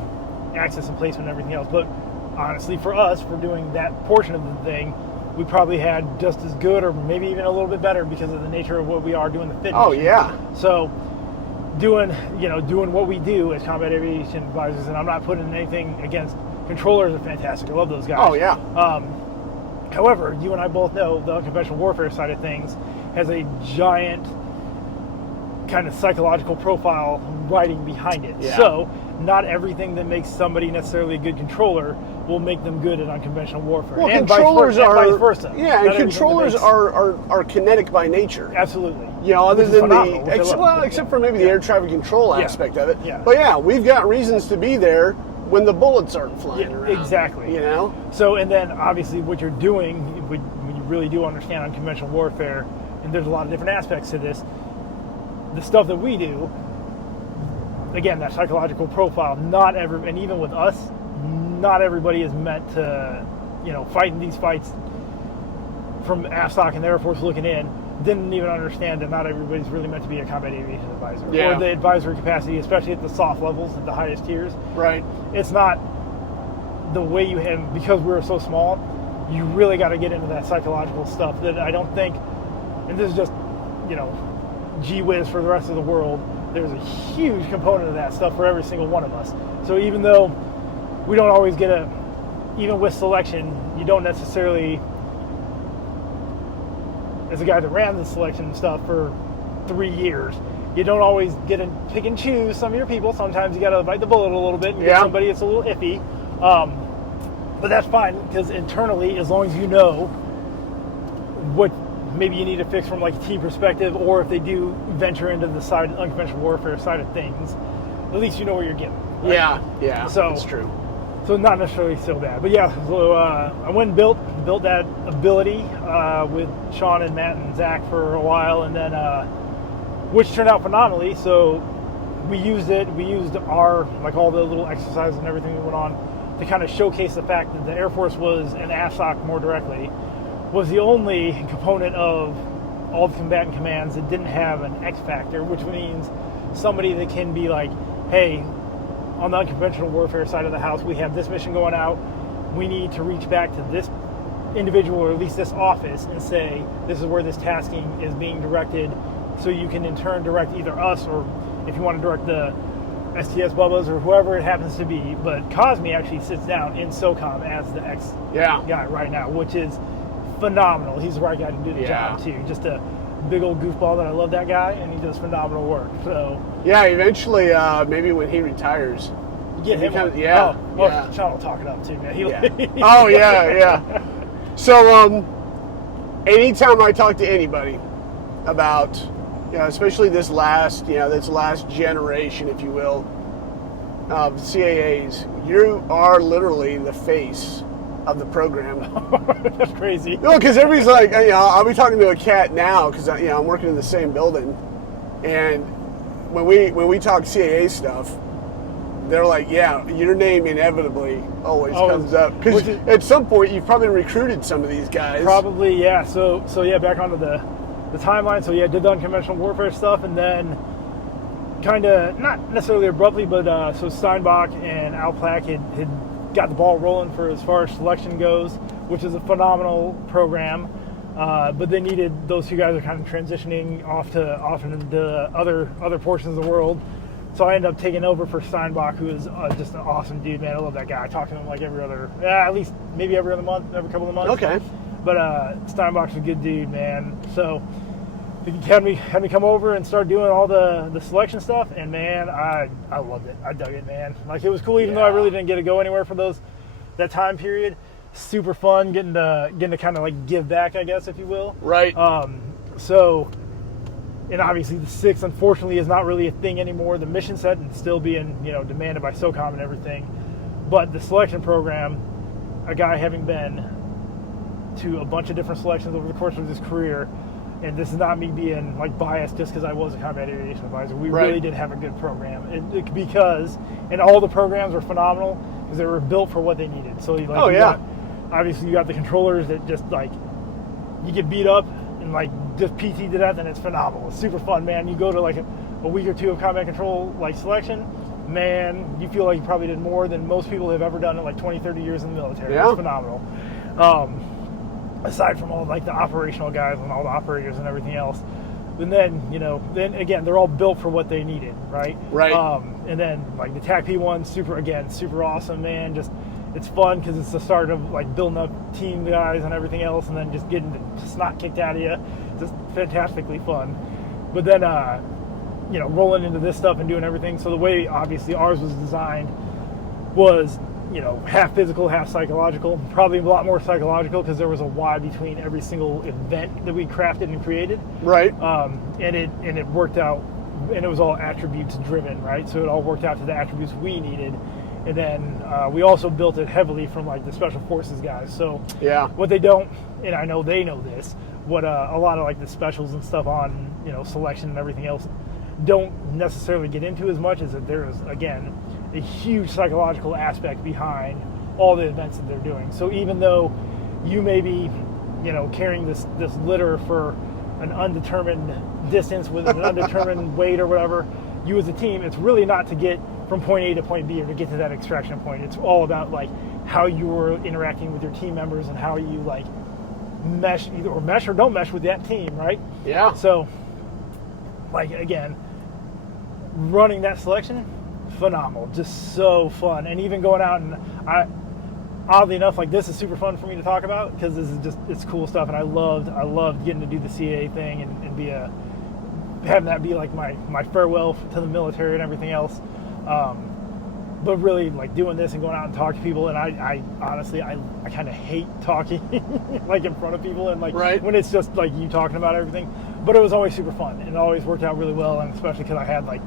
access and placement and everything else. But honestly, for us, for doing that portion of the thing, we probably had just as good or maybe even a little bit better because of the nature of what we are doing the fitness. Oh yeah. So doing what we do as combat aviation advisors, and I'm not putting anything against controllers are fantastic. I love those guys. Oh yeah. However, you and I both know the unconventional warfare side of things has a giant kind of psychological profile writing behind it. Yeah. So not everything that makes somebody necessarily a good controller will make them good at unconventional warfare. Well, and controllers vice versa. Yeah, and controllers are kinetic by nature. Absolutely. Other than phenomenal, except for maybe the air traffic control aspect of it. Yeah. But we've got reasons to be there when the bullets aren't flying around. Exactly. So, and then obviously what you're doing, when you really do understand unconventional warfare, and there's a lot of different aspects to this, the stuff that we do, again, that psychological profile, and even with us, not everybody is meant to, fighting these fights from AFSOC and the Air Force looking in, didn't even understand that not everybody's really meant to be a combat aviation advisor. Yeah. Or the advisory capacity, especially at the soft levels, at the highest tiers. Right. It's not the way you have, because we're so small, you really got to get into that psychological stuff that I don't think, and this is just, gee whiz for the rest of the world, there's a huge component of that stuff for every single one of us. So even though we don't always get even with selection, you don't necessarily, as a guy that ran the selection stuff for 3 years, you don't always get to pick and choose some of your people. Sometimes you got to bite the bullet a little bit and get somebody that's a little iffy. But that's fine, because internally, as long as you know what maybe you need to fix from like a team perspective, or if they do venture into the unconventional warfare side of things, at least you know where you're getting. Right? Yeah. So that's true. So not necessarily so bad, but so I went and built that ability with Sean and Matt and Zach for a while, and then which turned out phenomenally. So we used it. We used our, like, all the little exercises and everything we went on to kind of showcase the fact that the Air Force was, and AFSOC more directly, was the only component of all the combatant commands that didn't have an X factor, which means somebody that can be like, hey, on the unconventional warfare side of the house, we have this mission going out. We need to reach back to this individual, or at least this office, and say, this is where this tasking is being directed, so you can in turn direct either us, or if you want to direct the STS Bubbas or whoever it happens to be. But Cosme actually sits down in SOCOM as the X guy right now, which is phenomenal. He's the right guy to do the job too. Just a big old goofball that I love that guy, and he does phenomenal work. So yeah, eventually, maybe when he retires, get him. Sean will talk it up too, man. Yeah. So, anytime I talk to anybody about, especially this last generation, if you will, of CAAs, you are literally the face of the program. That's crazy. No, because everybody's like, I'll be talking to a cat now because I'm working in the same building, and when we talk CAA stuff, they're like, yeah, your name inevitably always comes up because at some point you've probably recruited some of these guys. Probably, yeah. So yeah, back onto the timeline. So yeah, did the unconventional warfare stuff, and then kind of not necessarily abruptly, but so Steinbach and Al Plack had got the ball rolling for as far as selection goes, which is a phenomenal program. But they needed, those two guys are kind of transitioning off into other portions of the world. So I ended up taking over for Steinbach, who is just an awesome dude, man. I love that guy. I talk to him like at least maybe every other month, every couple of months. Okay. But Steinbach's a good dude, man. So he had me come over and start doing all the selection stuff, and man, I loved it. I dug it, man. Like, it was cool, even though I really didn't get to go anywhere for that time period. Super fun getting to kind of like give back, I guess, if you will. Right. So, and obviously the 6th, unfortunately, is not really a thing anymore. The mission set is still being, demanded by SOCOM and everything. But the selection program, a guy having been to a bunch of different selections over the course of his career, and this is not me being like biased just because I was a combat aviation advisor. We really did have a good program, and all the programs were phenomenal because they were built for what they needed. So obviously you got the controllers that just like, you get beat up and like just PT to death, and it's phenomenal. It's super fun, man. You go to like a week or two of combat control like selection, man, you feel like you probably did more than most people have ever done in like 20, 30 years in the military. It's phenomenal. Aside from all like the operational guys and all the operators and everything else. And then, then again, they're all built for what they needed, right? Right. And then like the TAC P1, super awesome, man. Just, it's fun because it's the start of like building up team guys and everything else, and then just getting the snot kicked out of you. Just fantastically fun. But then, rolling into this stuff and doing everything. So the way obviously ours was designed was, half physical, half psychological. Probably a lot more psychological because there was a Y between every single event that we crafted and created. Right. And it worked out, and it was all attributes driven, right? So it all worked out to the attributes we needed. And then we also built it heavily from like the special forces guys. So what they don't, and I know they know this, what a lot of like the specials and stuff on selection and everything else don't necessarily get into as much, as that there is, again, a huge psychological aspect behind all the events that they're doing. So even though you may be, carrying this litter for an undetermined distance with an undetermined weight or whatever, you as a team, it's really not to get from point A to point B or to get to that extraction point. It's all about like how you're interacting with your team members and how you like mesh or don't mesh with that team, right? Yeah. So, like, again, running that selection, phenomenal, just so fun. And even going out, and oddly enough, like, this is super fun for me to talk about because this is just, it's cool stuff, and I loved getting to do the CAA thing and be having that be like my farewell to the military and everything else. But really, like, doing this and going out and talking to people, and I honestly, I kind of hate talking like in front of people, and like when it's just like you talking about everything. But it was always super fun, and it always worked out really well, and especially because I had like,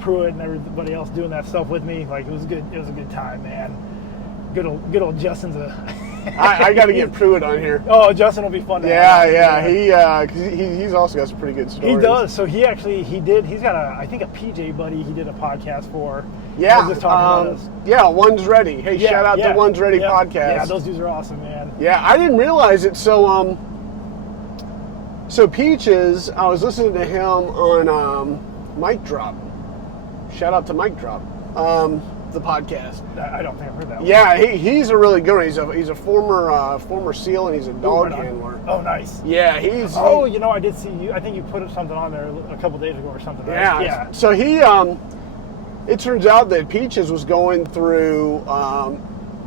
Pruitt and everybody else doing that stuff with me. Like, it was good. It was a good time, man. Good old Justin's I got to get Pruitt on here. Oh, Justin will be fun to Yeah, have. yeah. He's also got some pretty good stories. He does. So he's got I think a PJ buddy he did a podcast for. Yeah. Was just talking about us. Yeah, One's Ready. Hey, shout out to One's Ready podcast. Yeah, those dudes are awesome, man. Yeah, I didn't realize it. So Peaches, I was listening to him on Mic Drop. Shout out to Mic Drop, the podcast. I don't think I've heard that one. Yeah, he's a really good one. He's a former SEAL, and he's a dog handler. Oh, nice. Yeah, I did see you. I think you put something on there a couple days ago or something. Right? Yeah. So he, it turns out that Peaches was going through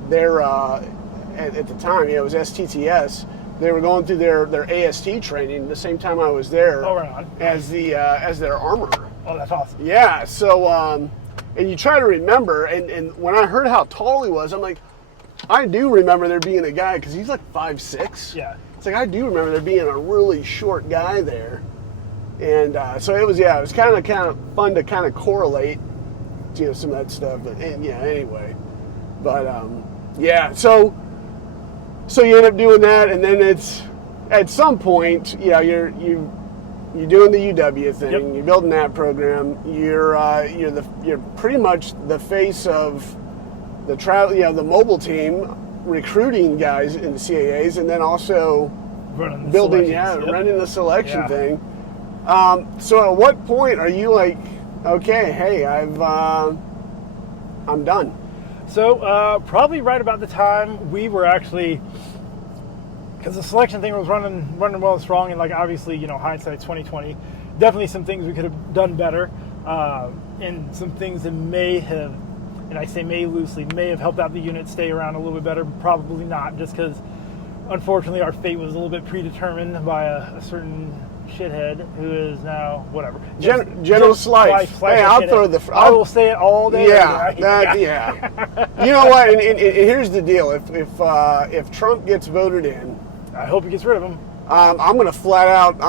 their at the time, it was STTS. They were going through their AST training the same time I was there. Oh, right on. As their armorer. Oh, that's awesome. Yeah. So and you try to remember, and when I heard how tall he was, I'm like, I do remember there being a guy, because he's like 5'6". Yeah. It's like, I do remember there being a really short guy there. And so it was kind of fun to kind of correlate, some of that stuff. But anyway. But so you end up doing that, and then it's at some point, you're doing the UW thing. Yep. You're building that program. You're pretty much the face of the the mobile team, recruiting guys in the CAAs, and then also running the selection thing. So at what point are you like, okay, hey, I'm done? So probably right about the time we were actually, because the selection thing was running well and strong, and like obviously, hindsight 2020, definitely some things we could have done better, and some things that may have, and I say may loosely, may have helped out the unit stay around a little bit better. Probably not, just because unfortunately our fate was a little bit predetermined by a certain shithead who is now whatever. General Slife. Hey, I will say it all day. Yeah. You know what? And here's the deal: if Trump gets voted in, I hope he gets rid of him. I'm gonna flat out,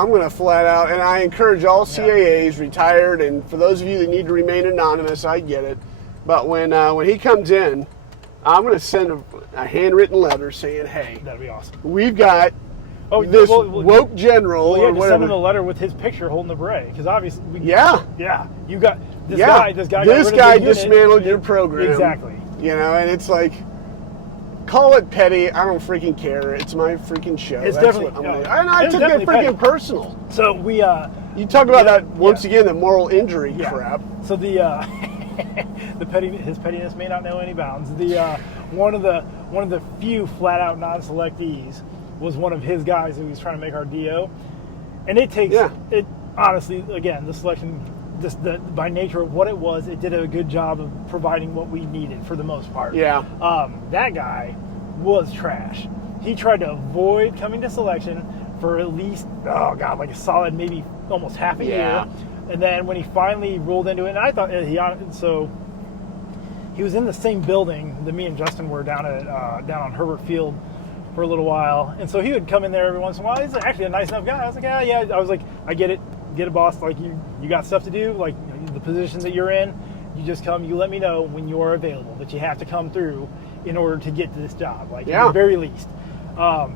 and I encourage all CAAs, retired, and for those of you that need to remain anonymous, I get it. But when he comes in, I'm gonna send a handwritten letter saying, "Hey, that'd be awesome. We've got." This woke general, or whatever. Send him a letter with his picture holding the beret, because obviously, you got this guy. This guy dismantled your program, exactly. And it's like, call it petty. I don't freaking care. It's my freaking show. It's That's definitely. What I'm gonna, and I took it freaking personal. So we. You talk about that once again, the moral injury crap. So the his pettiness may not know any bounds. One of the few flat out non-selectees was one of his guys who was trying to make our DO, and it takes it honestly, again, the selection, just by nature of what it was, it did a good job of providing what we needed for the most part. That guy was trash. He tried to avoid coming to selection for at least like a solid maybe almost half a year, and then when he finally rolled into it, and I thought he was in the same building that me and Justin were down on Herbert Field for a little while, and so he would come in there every once in a while. He's actually a nice enough guy. I was like, yeah. I was like, I get it, boss. Like you got stuff to do. Like the position that you're in, you just come. You let me know when you're available. But you have to come through in order to get to this job. Like at the very least. But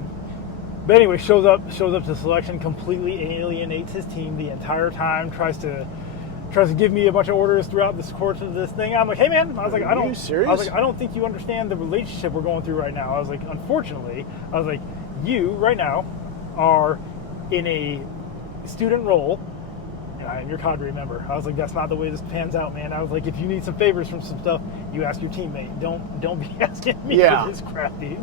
anyway, shows up to selection, completely alienates his team the entire time. Tries to give me a bunch of orders throughout the course of this thing. I'm like, hey man, I was like, I don't think you understand the relationship we're going through right now. I was like, unfortunately, you right now are in a student role, and I am your cadre member. I was like, that's not the way this pans out, man. I was like, if you need some favors from some stuff, you ask your teammate. Don't be asking me for this crap, dude.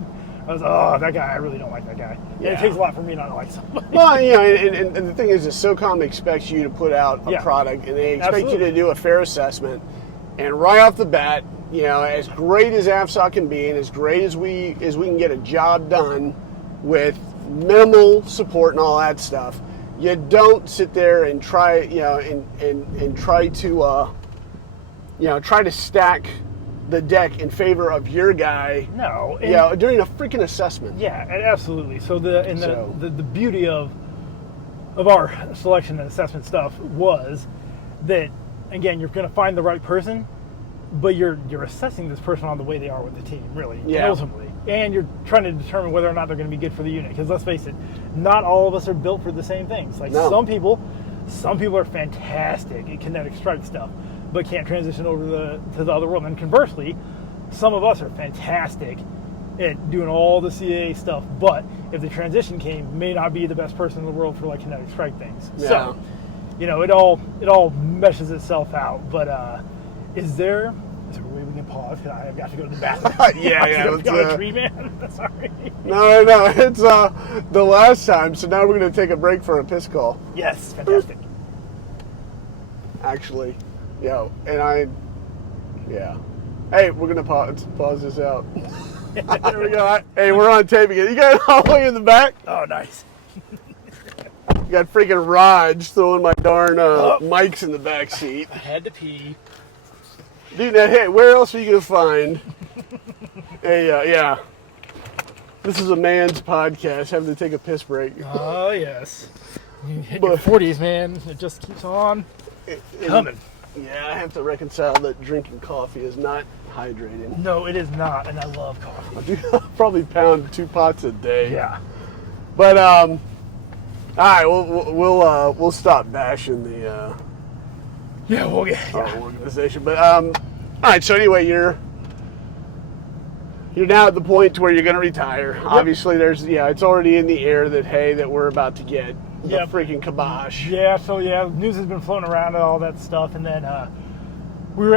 I was that guy, I really don't like that guy. Yeah. It takes a lot for me not to like somebody. Well, and the thing is SOCOM expects you to put out a product, and they expect you to do a fair assessment. And right off the bat, as great as AFSOC can be, and as great as we can get a job done with minimal support and all that stuff, you don't sit there and try, and try to stack the deck in favor of your guy. No. During a freaking assessment. Yeah, absolutely. So the beauty of our selection and assessment stuff was that, again, you're going to find the right person, but you're assessing this person on the way they are with the team, really, ultimately. and you're trying to determine whether or not they're going to be good for the unit. Because let's face it, not all of us are built for the same things. Like No. some people are fantastic at kinetic strike stuff, but can't transition over to the other world. And conversely, some of us are fantastic at doing all the CAA stuff, but if the transition came, may not be the best person in the world for like kinetic strike things. Yeah. So, it all meshes itself out. But is there a way we can pause? Because I've got to go to the bathroom. Yeah. I'm a tree man. Sorry. No. It's the last time, so now we're going to take a break for a piss call. Yes, fantastic. Actually, yeah. Hey, we're going to pause this out. There we go. Hey, we're on tape again. You got it all the way in the back? Oh, nice. You got freaking Raj throwing my darn mics in the back seat. I had to pee. Dude, now, hey, where else are you going to find yeah. This is a man's podcast, having to take a piss break. Oh, yes. You hit your 40s, man. It just keeps on coming. Yeah, I have to reconcile that drinking coffee is not hydrating. No, it is not, and I love coffee. I'll probably pound 2 pots a day. Yeah. But all right, we'll stop bashing the our organization. But all right. So anyway, you're now at the point where you're going to retire. Yep. Obviously, it's already in the air that we're about to get the freaking kibosh. Yeah. So news has been floating around and all that stuff, and then we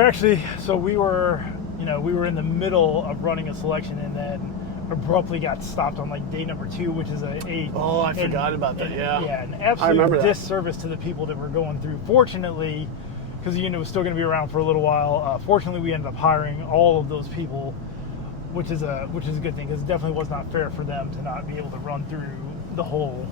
were in the middle of running a selection, and then abruptly got stopped on like day number 2, which is I forgot about that. An absolute disservice to the people that were going through. Fortunately, because the unit was still going to be around for a little while, fortunately we ended up hiring all of those people, which is a good thing, because it definitely was not fair for them to not be able to run through the whole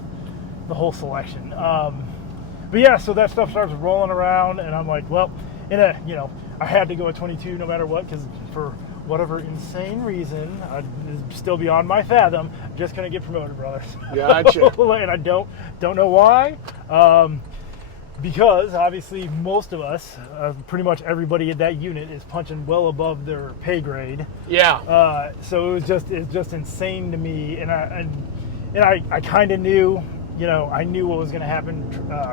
selection. But yeah, so that stuff starts rolling around, and I'm like, well, I had to go at 22 no matter what, because for whatever insane reason, is still beyond my fathom, just gonna get promoted, brothers. Gotcha. And I don't know why, because obviously most of us, pretty much everybody at that unit is punching well above their pay grade. Yeah. So it's just insane to me, and I kind of knew, I knew what was gonna happen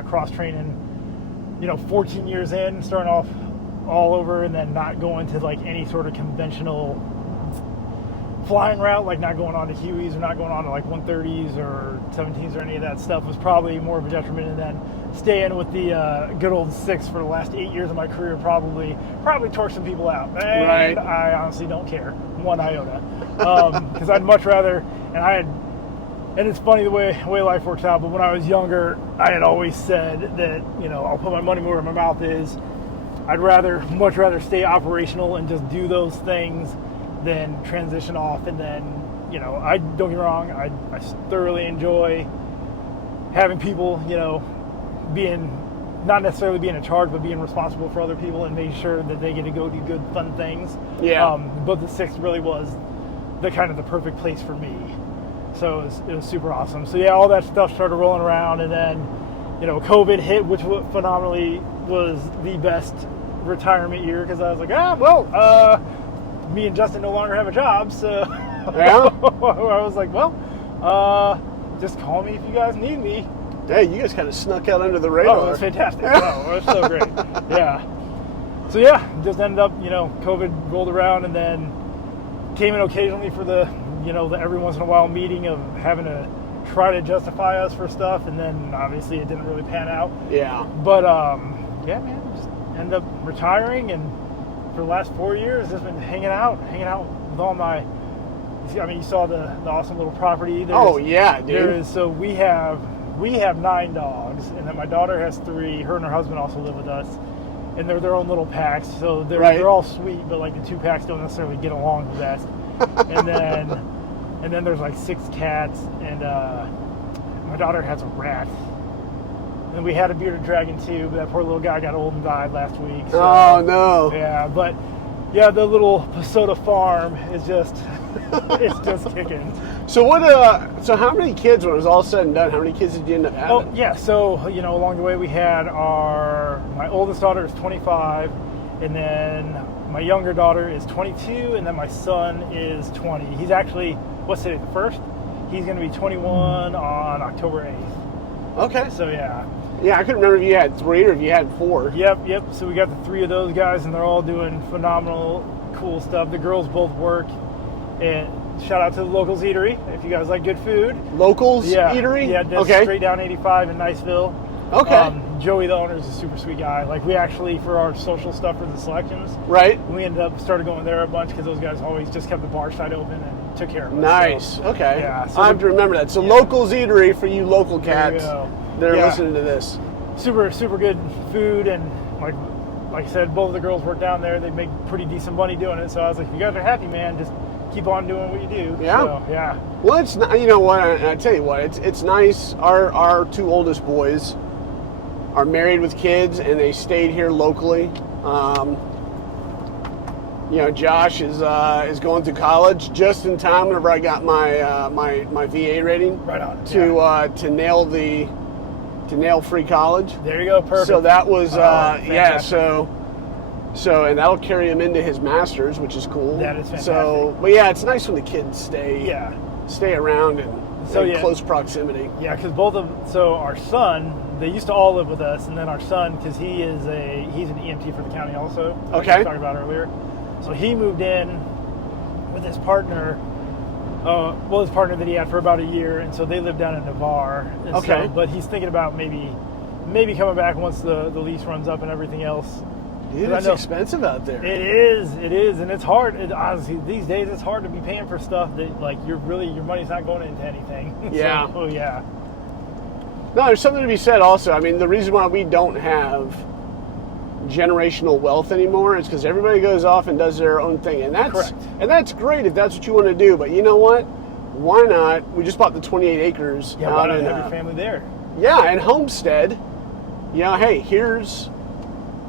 cross training. 14 years in, starting off all over, and then not going to like any sort of conventional flying route, like not going on to Hueys or not going on to like 130s or 17s or any of that stuff, was probably more of a detriment. And then staying with the good old 6 for the last 8 years of my career probably tore some people out. And right. I honestly don't care one iota, because I'd much rather, and it's funny the way life works out, but when I was younger, I had always said that, I'll put my money where my mouth is. I'd much rather stay operational and just do those things than transition off. And then, I don't get me wrong, I thoroughly enjoy having people, not necessarily being in charge, but being responsible for other people and making sure that they get to go do good, fun things. Yeah. But the 6th really was the perfect place for me. So it was super awesome. So yeah, all that stuff started rolling around, and then, COVID hit, which phenomenally was the best retirement year, because I was like, me and Justin no longer have a job, so yeah. I was like, just call me if you guys need me. Hey, you guys kind of snuck out under the radar. Oh, it was fantastic. Oh, it was so great. Yeah. So yeah, just ended up, COVID rolled around, and then came in occasionally for the every once in a while meeting of having to try to justify us for stuff, and then obviously it didn't really pan out. Yeah. But yeah, man, just ended up retiring, and for the last 4 years just been hanging out with all my. You saw the awesome little property. Yeah, dude. So we have 9 dogs, and then my daughter has 3. Her and her husband also live with us, and they're their own little packs. So they're all sweet, but like the 2 packs don't necessarily get along the best. And then there's like 6 cats, and my daughter has a rat. And we had a bearded dragon too, but that poor little guy got old and died last week. So, oh no! Yeah, but yeah, the little Psota farm is just it's just kicking. So what? So how many kids, when it was all said and done, how many kids did you end up having? Oh yeah, so along the way we had my oldest daughter is 25, and then my younger daughter is 22, and then my son is 20. He's actually, what's today, the 1st? He's going to be 21 on October 8th. Okay. So, yeah. Yeah, I couldn't remember if you had 3 or if you had 4. Yep. So we got the 3 of those guys, and they're all doing phenomenal, cool stuff. The girls both work. And shout out to the Locals Eatery if you guys like good food. Locals Eatery? Yeah, that's straight down 85 in Niceville. Okay. Joey, the owner, is a super sweet guy. Like, we actually, for our social stuff for the selections, right, we ended up started going there a bunch because those guys always just kept the bar side open and took care of us. Nice. So, okay. Yeah. So I have to remember that. So Locals Eatery for you local cats that are listening to this. Super good food, and like I said, both of the girls work down there. They make pretty decent money doing it. So I was like, if you guys are happy, man, just keep on doing what you do. Yeah. So, yeah. Well, it's not, you know what, I tell you what, it's nice. Our 2 oldest boys are married with kids, and they stayed here locally. You know, Josh is going to college just in time whenever I got my my VA rating. Right on. To nail free college. There you go. Perfect. So that was fantastic. So and that'll carry him into his master's, which is cool. That is fantastic. So, but yeah, it's nice when the kids stay around and in close proximity. Yeah, because our son, they used to all live with us, and then our son, because he's an EMT for the county also. Okay. Like we talked about earlier. So he moved in with his partner. His partner that he had for about a year, and so they live down in Navarre. And okay. But he's thinking about maybe coming back once the lease runs up and everything else. Dude, it's expensive out there. It is, and it's hard. Honestly, these days it's hard to be paying for stuff that like your money's not going into anything. Yeah. So, yeah. No, there's something to be said also. I mean, the reason why we don't have generational wealth anymore is because everybody goes off and does their own thing, and that's great if that's what you want to do. But you know what? Why not? We just bought the 28 acres. Yeah, why not have your family there? Yeah, and homestead. You know, hey, here's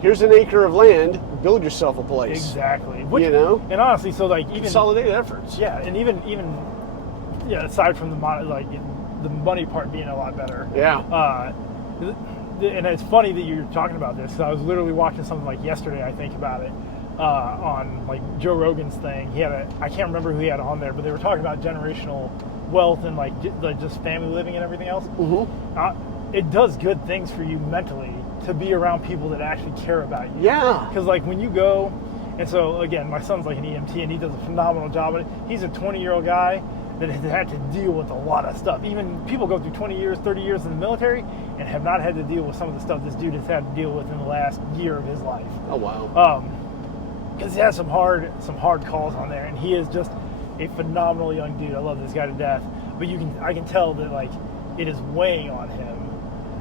an acre of land. Build yourself a place. Exactly. You know, and honestly, so like even consolidate efforts. Yeah, and even aside from the money part being a lot better. Yeah. And it's funny that you're talking about this, because I was literally watching something like yesterday, I think, about it, on like Joe Rogan's thing. I can't remember who he had on there, but they were talking about generational wealth and like just family living and everything else. Mm-hmm. It does good things for you mentally to be around people that actually care about you. Yeah. Because like when you go, and so again, my son's like an EMT, and he does a phenomenal job at it. He's a 20-year-old guy that has had to deal with a lot of stuff. Even people go through 20 years, 30 years in the military and have not had to deal with some of the stuff this dude has had to deal with in the last year of his life. Oh, wow. Because he has some hard calls on there, and he is just a phenomenal young dude. I love this guy to death. But I can tell that like it is weighing on him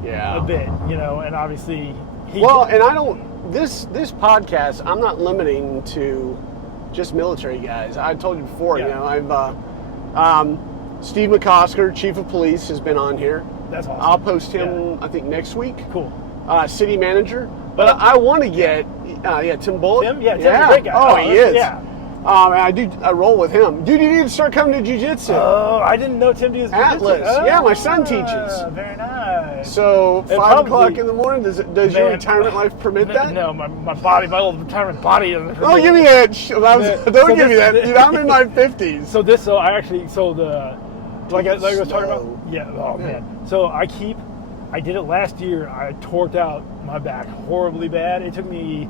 a bit, you know, and obviously this podcast, I'm not limiting to just military guys. I told you before, you know, I've Steve McCosker, Chief of Police, has been on here. That's awesome. I'll post him, I think, next week. Cool. City manager. But I want to get, Tim Bullock. Tim's a great guy. Oh, he is. Yeah. I roll with him. Dude, you need to start coming to jiu-jitsu. Oh, I didn't know Tim does jiu-jitsu. Atlas. Yeah, my son teaches. Very nice. So, 5 o'clock in the morning, does your retirement life permit that? No, my little retirement body doesn't permit Don't give me that. Don't give me that. Dude, I'm in my 50s. So like I was talking about. Yeah, oh man. So I did it last year. I torqued out my back horribly bad. It took me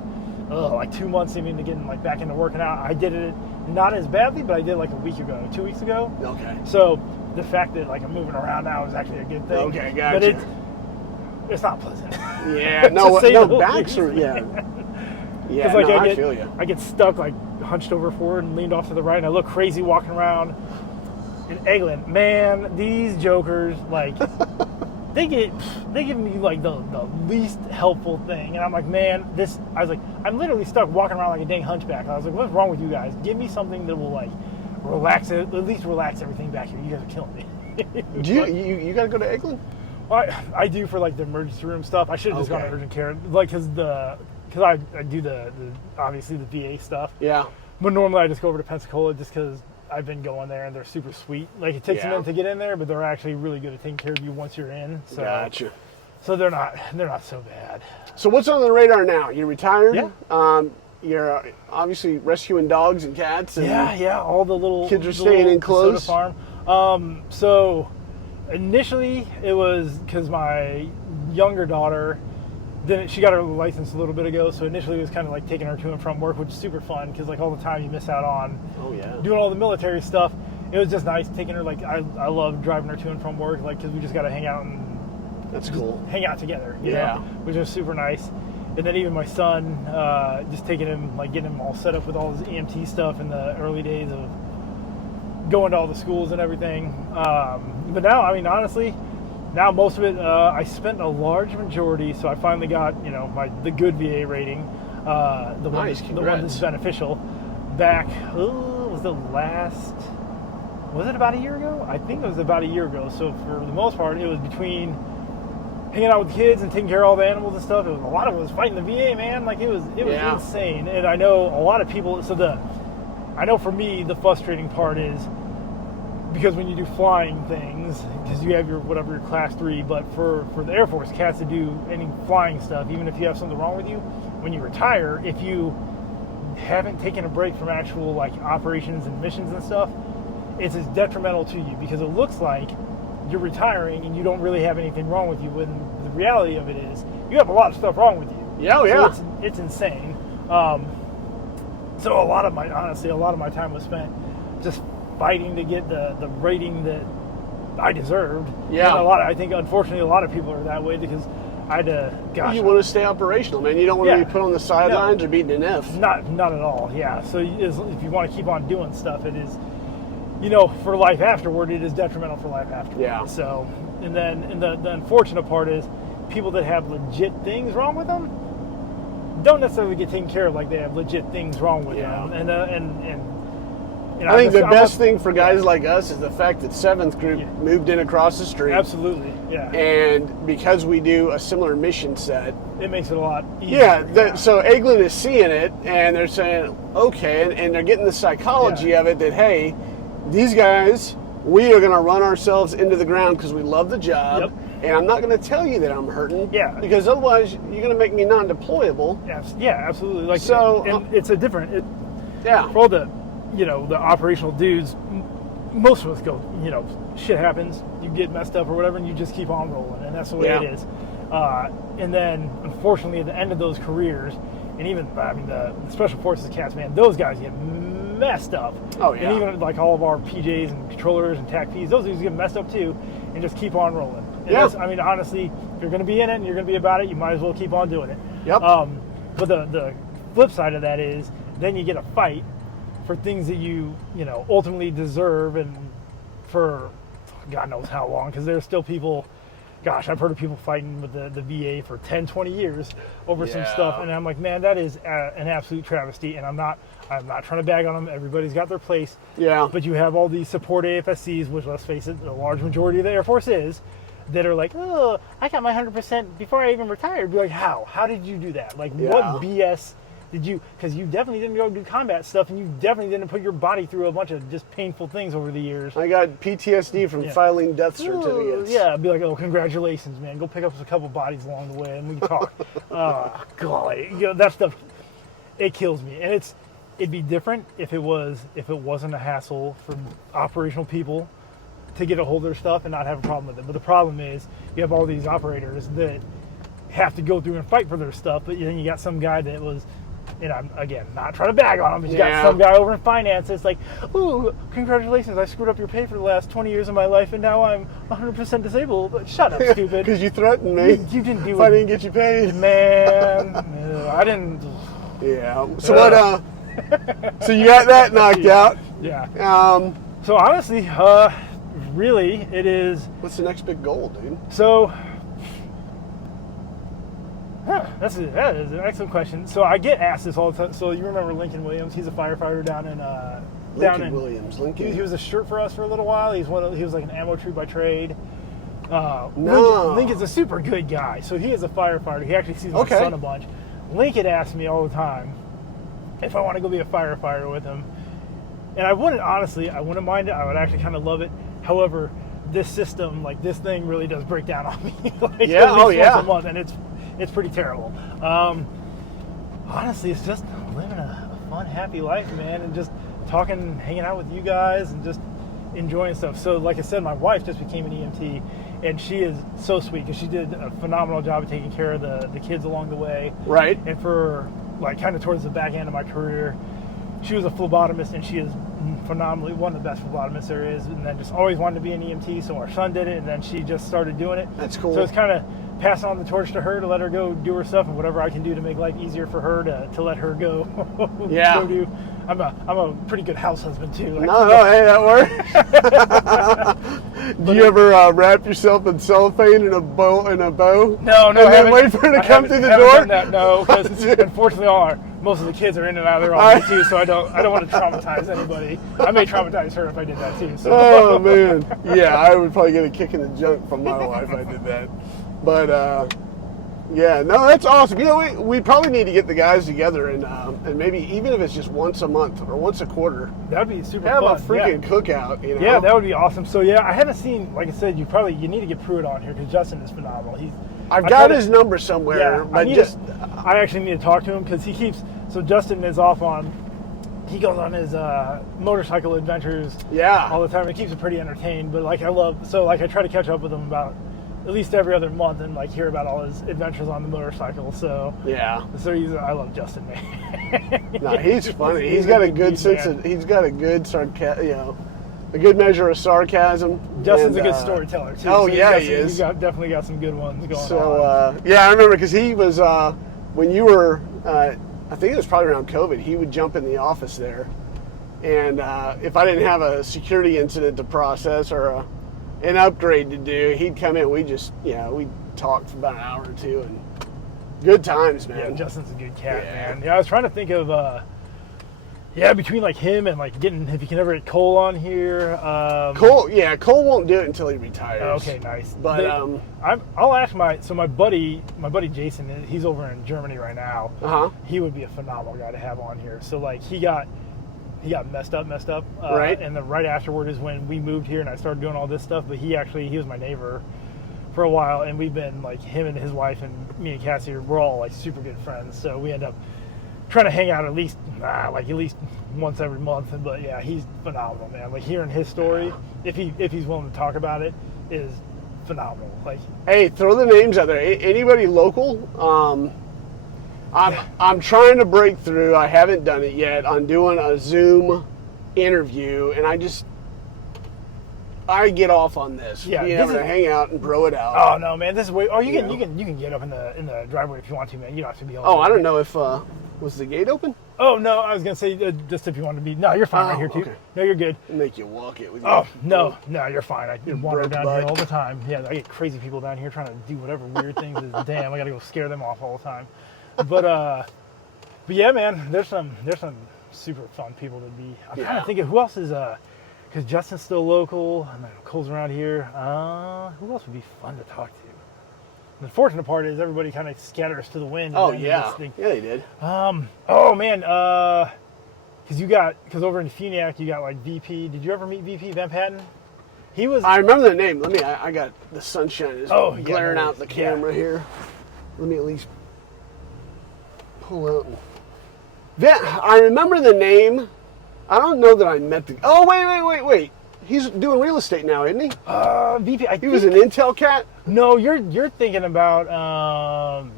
like 2 months even to get like back into working out. I did it not as badly, but I did like a week ago, 2 weeks ago. Okay. So the fact that like I'm moving around now is actually a good thing. Okay, gotcha. But it's not pleasant. Yeah, backs are, Yeah, like I feel you. I get stuck like hunched over forward and leaned off to the right, and I look crazy walking around. In Eglin, man, these jokers, like, they give me like the least helpful thing, and I'm like, man, I'm literally stuck walking around like a dang hunchback. I was like, what's wrong with you guys? Give me something that will like relax it, at least relax everything back here. You guys are killing me. Do you got to go to Eglin? I do for like the emergency room stuff. I should have just gone to urgent care, like because I do the obviously the VA stuff. Yeah. But normally I just go over to Pensacola just because I've been going there and they're super sweet. Like it takes a minute to get in there, but they're actually really good at taking care of you once you're in. So, gotcha. So they're not so bad. So what's on the radar now? You retired? Yeah. you're obviously rescuing dogs and cats. And Yeah, all the little kids are staying in close. Psota farm. So initially it was because my younger daughter, then she got her license a little bit ago. So initially it was kind of like taking her to and from work, which is super fun because like all the time you miss out on doing all the military stuff. It was just nice taking her. Like I love driving her to and from work, like because we just got to hang out and that's cool. Hang out together, you know, which was super nice. And then even my son, just taking him, like getting him all set up with all his EMT stuff in the early days of going to all the schools and everything. But now, I mean, honestly, now most of it, I spent a large majority. So I finally got, you know, the good VA rating, the one that's beneficial. Back, was it about a year ago? I think it was about a year ago. So for the most part, it was between hanging out with kids and taking care of all the animals and stuff. A lot of it was fighting the VA, man. Like it was insane. And I know a lot of people. I know for me the frustrating part is because when you do flying things, because you have your class 3, but for the Air Force cats to do any flying stuff, even if you have something wrong with you, when you retire, if you haven't taken a break from actual like operations and missions and stuff, it's as detrimental to you because it looks like you're retiring and you don't really have anything wrong with you, when the reality of it is you have a lot of stuff wrong with you. So it's insane. So a lot of my time was spent just fighting to get the rating that I deserved. And I think unfortunately a lot of people are that way because I had to. You want to stay operational, man. You don't want to be put on the sidelines or beaten an F. Not at all. Yeah. So if you want to keep on doing stuff, it is. You know, for life afterward, it is detrimental for life afterward. Yeah. So, and the unfortunate part is people that have legit things wrong with them don't necessarily get taken care of like they have legit things wrong with them. And I think the best thing for guys like us is the fact that 7th Group moved in across the street. Absolutely, yeah. And because we do a similar mission set, it makes it a lot easier. So Eglin is seeing it, and they're saying, okay, and they're getting the psychology of it that, hey, these guys, we are going to run ourselves into the ground because we love the job, and I'm not going to tell you that I'm hurting, because otherwise you're going to make me non-deployable. Yeah, absolutely. Like so, it's a different. For all the, the operational dudes, most of us go. Shit happens. You get messed up or whatever, and you just keep on rolling, and that's the way it is. And then, unfortunately, at the end of those careers, and even the special forces cats, man, those guys get messed up. And even like all of our PJs and controllers and TAC-Ps, those dudes get messed up too, and just keep on rolling. And honestly, if you're going to be in it and you're going to be about it, you might as well keep on doing it. But the flip side of that is then you get a fight for things that you ultimately deserve, and for God knows how long, because there's still people. Gosh, I've heard of people fighting with the VA for 10, 20 years over some stuff, and I'm like, man, that is an absolute travesty. And I'm not trying to bag on them. Everybody's got their place. But you have all these support AFSCs, which, let's face it, the large majority of the Air Force is, that are like, oh, I got my 100% before I even retired. Be like, how? How did you do that? Like, what BS did you? Because you definitely didn't go do combat stuff, and you definitely didn't put your body through a bunch of just painful things over the years. I got PTSD from filing death certificates. I'd be like, oh, congratulations, man. Go pick up a couple bodies along the way, and we can talk. Golly, that stuff, it kills me. And it'd be different if it wasn't a hassle for operational people to get a hold of their stuff and not have a problem with it. But the problem is you have all these operators that have to go through and fight for their stuff, but then you got some guy that was. And I'm, again, not trying to bag on him, but you got some guy over in finance that's like, ooh, congratulations, I screwed up your pay for the last 20 years of my life, and now I'm 100% disabled. But shut up, stupid. Because you threatened me. You didn't do it. If I didn't get you paid. Man, I didn't. Yeah. So what, so you got that knocked out. Yeah. So honestly, really, it is. What's the next big goal, dude? So... that is an excellent question. So I get asked this all the time. So you remember Lincoln Williams? He's a firefighter down in Lincoln. He was a shirt for us for a little while. He was like an ammo troop by trade. Lincoln's a super good guy. So he is a firefighter. He actually sees my son a bunch. Lincoln asks me all the time if I want to go be a firefighter with him. And I wouldn't mind it. I would actually kind of love it. However, this system, like this thing really does break down on me. Once a month, and it's pretty terrible. Honestly, it's just living a fun, happy life, man, and just talking, hanging out with you guys, and just enjoying stuff. So, like I said, my wife just became an EMT, and she is so sweet because she did a phenomenal job of taking care of the kids along the way. Right. And for, like, kind of towards the back end of my career, she was a phlebotomist, and she is phenomenally one of the best phlebotomists there is, and then just always wanted to be an EMT, so our son did it, and then she just started doing it. That's cool. So it's kind of passing on the torch to her to let her go do her stuff, and whatever I can do to make life easier for her to let her go. Yeah. Go do. I'm a pretty good house husband too. No, hey, that works. Do you ever wrap yourself in cellophane in a bow? No, and then wait for her to come through the door? Done that, no, because unfortunately most of the kids are in and out of there all day too, so I don't want to traumatize anybody. I may traumatize her if I did that too. So. Oh man, yeah, I would probably get a kick in the junk from my wife if I did that. But yeah, no, that's awesome. You know, we probably need to get the guys together and maybe even if it's just once a month or once a quarter, that'd be super have fun. a freaking cookout. You know? Yeah, that would be awesome. So yeah, I haven't seen, like I said, you need to get Pruitt on here because Justin is phenomenal. I've got his number somewhere. Yeah, but I actually need to talk to him because he keeps. So Justin is off on. He goes on his motorcycle adventures. Yeah. All the time. It keeps him pretty entertained. But like I try to catch up with him about at least every other month and like hear about all his adventures on the motorcycle. So yeah. So I love Justin, man. No, he's funny. He's got a good sense of. He's got a good a good measure of sarcasm. Justin's a good storyteller too. Oh so yeah, he is. He's definitely got some good ones going on. So yeah, I remember because he was when you were. I think it was probably around COVID. He would jump in the office there, and if I didn't have a security incident to process or an upgrade to do, he'd come in. We just we talked for about an hour or two, and good times, man. Yeah, Justin's a good cat, man. Yeah, I was trying to think of between like him and like if you can ever get Cole on here. Cole won't do it until he retires. Okay, nice. But I'll ask my buddy Jason. He's over in Germany right now. He would be a phenomenal guy to have on here. So like he got messed up. Right. And then right afterward is when we moved here and I started doing all this stuff. But he was my neighbor for a while, and we've been like him and his wife and me and Cassie. We're all like super good friends. So we end up trying to hang out at least once every month. But yeah, he's phenomenal, man. Like hearing his story, if he's willing to talk about it, is phenomenal. Like, hey, throw the names out there. Anybody local? I'm trying to break through. I haven't done it yet on doing a Zoom interview, and I get off on this. Yeah, being able to hang out and bro it out. Oh no, man, this is way. Oh, you can get up in the driveway if you want to, man. You don't have to be. I don't know if was the gate open. Oh no, I was gonna say just if you want to be. No, you're fine right here too. Okay. No, you're good. I'll make you walk it with you. Oh no, you're fine. You're wandering down here all the time. Yeah, I get crazy people down here trying to do whatever weird things. Damn, I gotta go scare them off all the time. But yeah, man, there's some super fun people to be. I'm trying to think of who else is because Justin's still local, and then Cole's around here. Who else would be fun to talk to? The fortunate part is everybody kind of scatters to the wind. Oh yeah, they did. Oh man, because over in Funiac you got like VP. Did you ever meet VP Van Patten? He was. I remember the name. I got the sunshine is glaring out the camera here. Let me at least pull out. I remember the name. I don't know that I met the. Oh wait. He's doing real estate now, isn't he? VP. He was an Intel cat. No, you're thinking about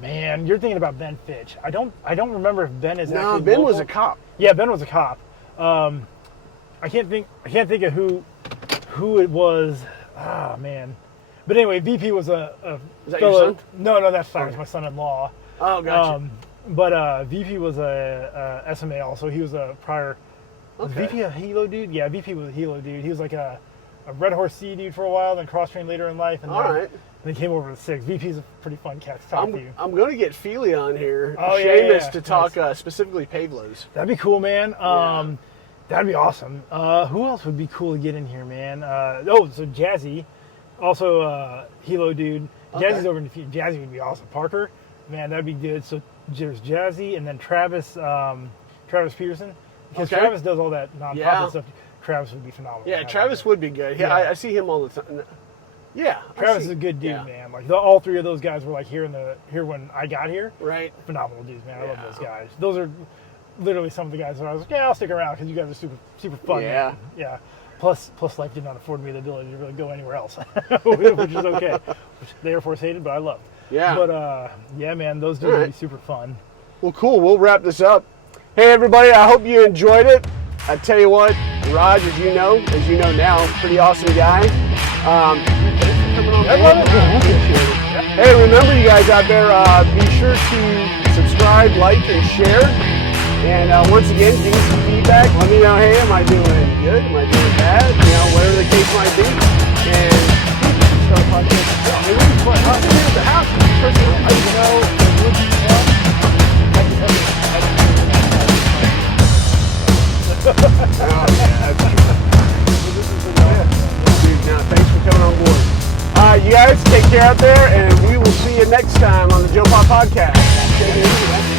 you're thinking about Ben Fitch. I don't remember if Ben is. No, Ben local. was a cop. Yeah, Ben was a cop. I can't think of who it was. Ah man. But anyway, VP was a Is that your son? No, that's fine. It's my son-in-law. Oh, gotcha. But VP was a SMA also. He was a prior. Was VP a Hilo dude? Yeah, VP was a Hilo dude. He was like a Red Horse C dude for a while, then cross-trained later in life, and then came over to 6. VP's a pretty fun cat to talk to you. I'm going to get Feely on here, Seamus, to talk specifically Pavlos. That'd be cool, man. That'd be awesome. Who else would be cool to get in here, man? So Jazzy, also Hilo dude. Jazzy's over in the field. Jazzy would be awesome. Parker, man, that'd be good. So there's Jazzy, and then Travis Peterson. Because Travis does all that nonprofit stuff. Travis would be phenomenal. Yeah, Travis would be good. Yeah, I see him all the time. Yeah. I Travis see. is a good dude, Yeah. man. Like all three of those guys were like here when I got here. Right. Phenomenal dudes, man. I love Yeah. those guys. Those are literally some of the guys that I was like, yeah, I'll stick around because you guys are super fun. Yeah. Man. Yeah. Plus life did not afford me the ability to really go anywhere else, which is okay. Which the Air Force hated, but I loved. Yeah. But yeah, man, those dudes All would right. be super fun. Well, cool. We'll wrap this up. Hey, everybody. I hope you enjoyed it. I tell you what, Raj, as you know now, pretty awesome guy. Thanks for coming on board. I appreciate it. Hey, remember you guys out there, be sure to subscribe, like, and share. And once again, give me some feedback. Let me know, hey, am I doing good? Am I doing bad? You know, whatever the case might be. And start a podcast as well. Hey, what is fun? How to the house? You know, Dude, now, thanks for coming on board. You guys take care out there, and we will see you next time on the Joe Pop Podcast. Take it easy, man.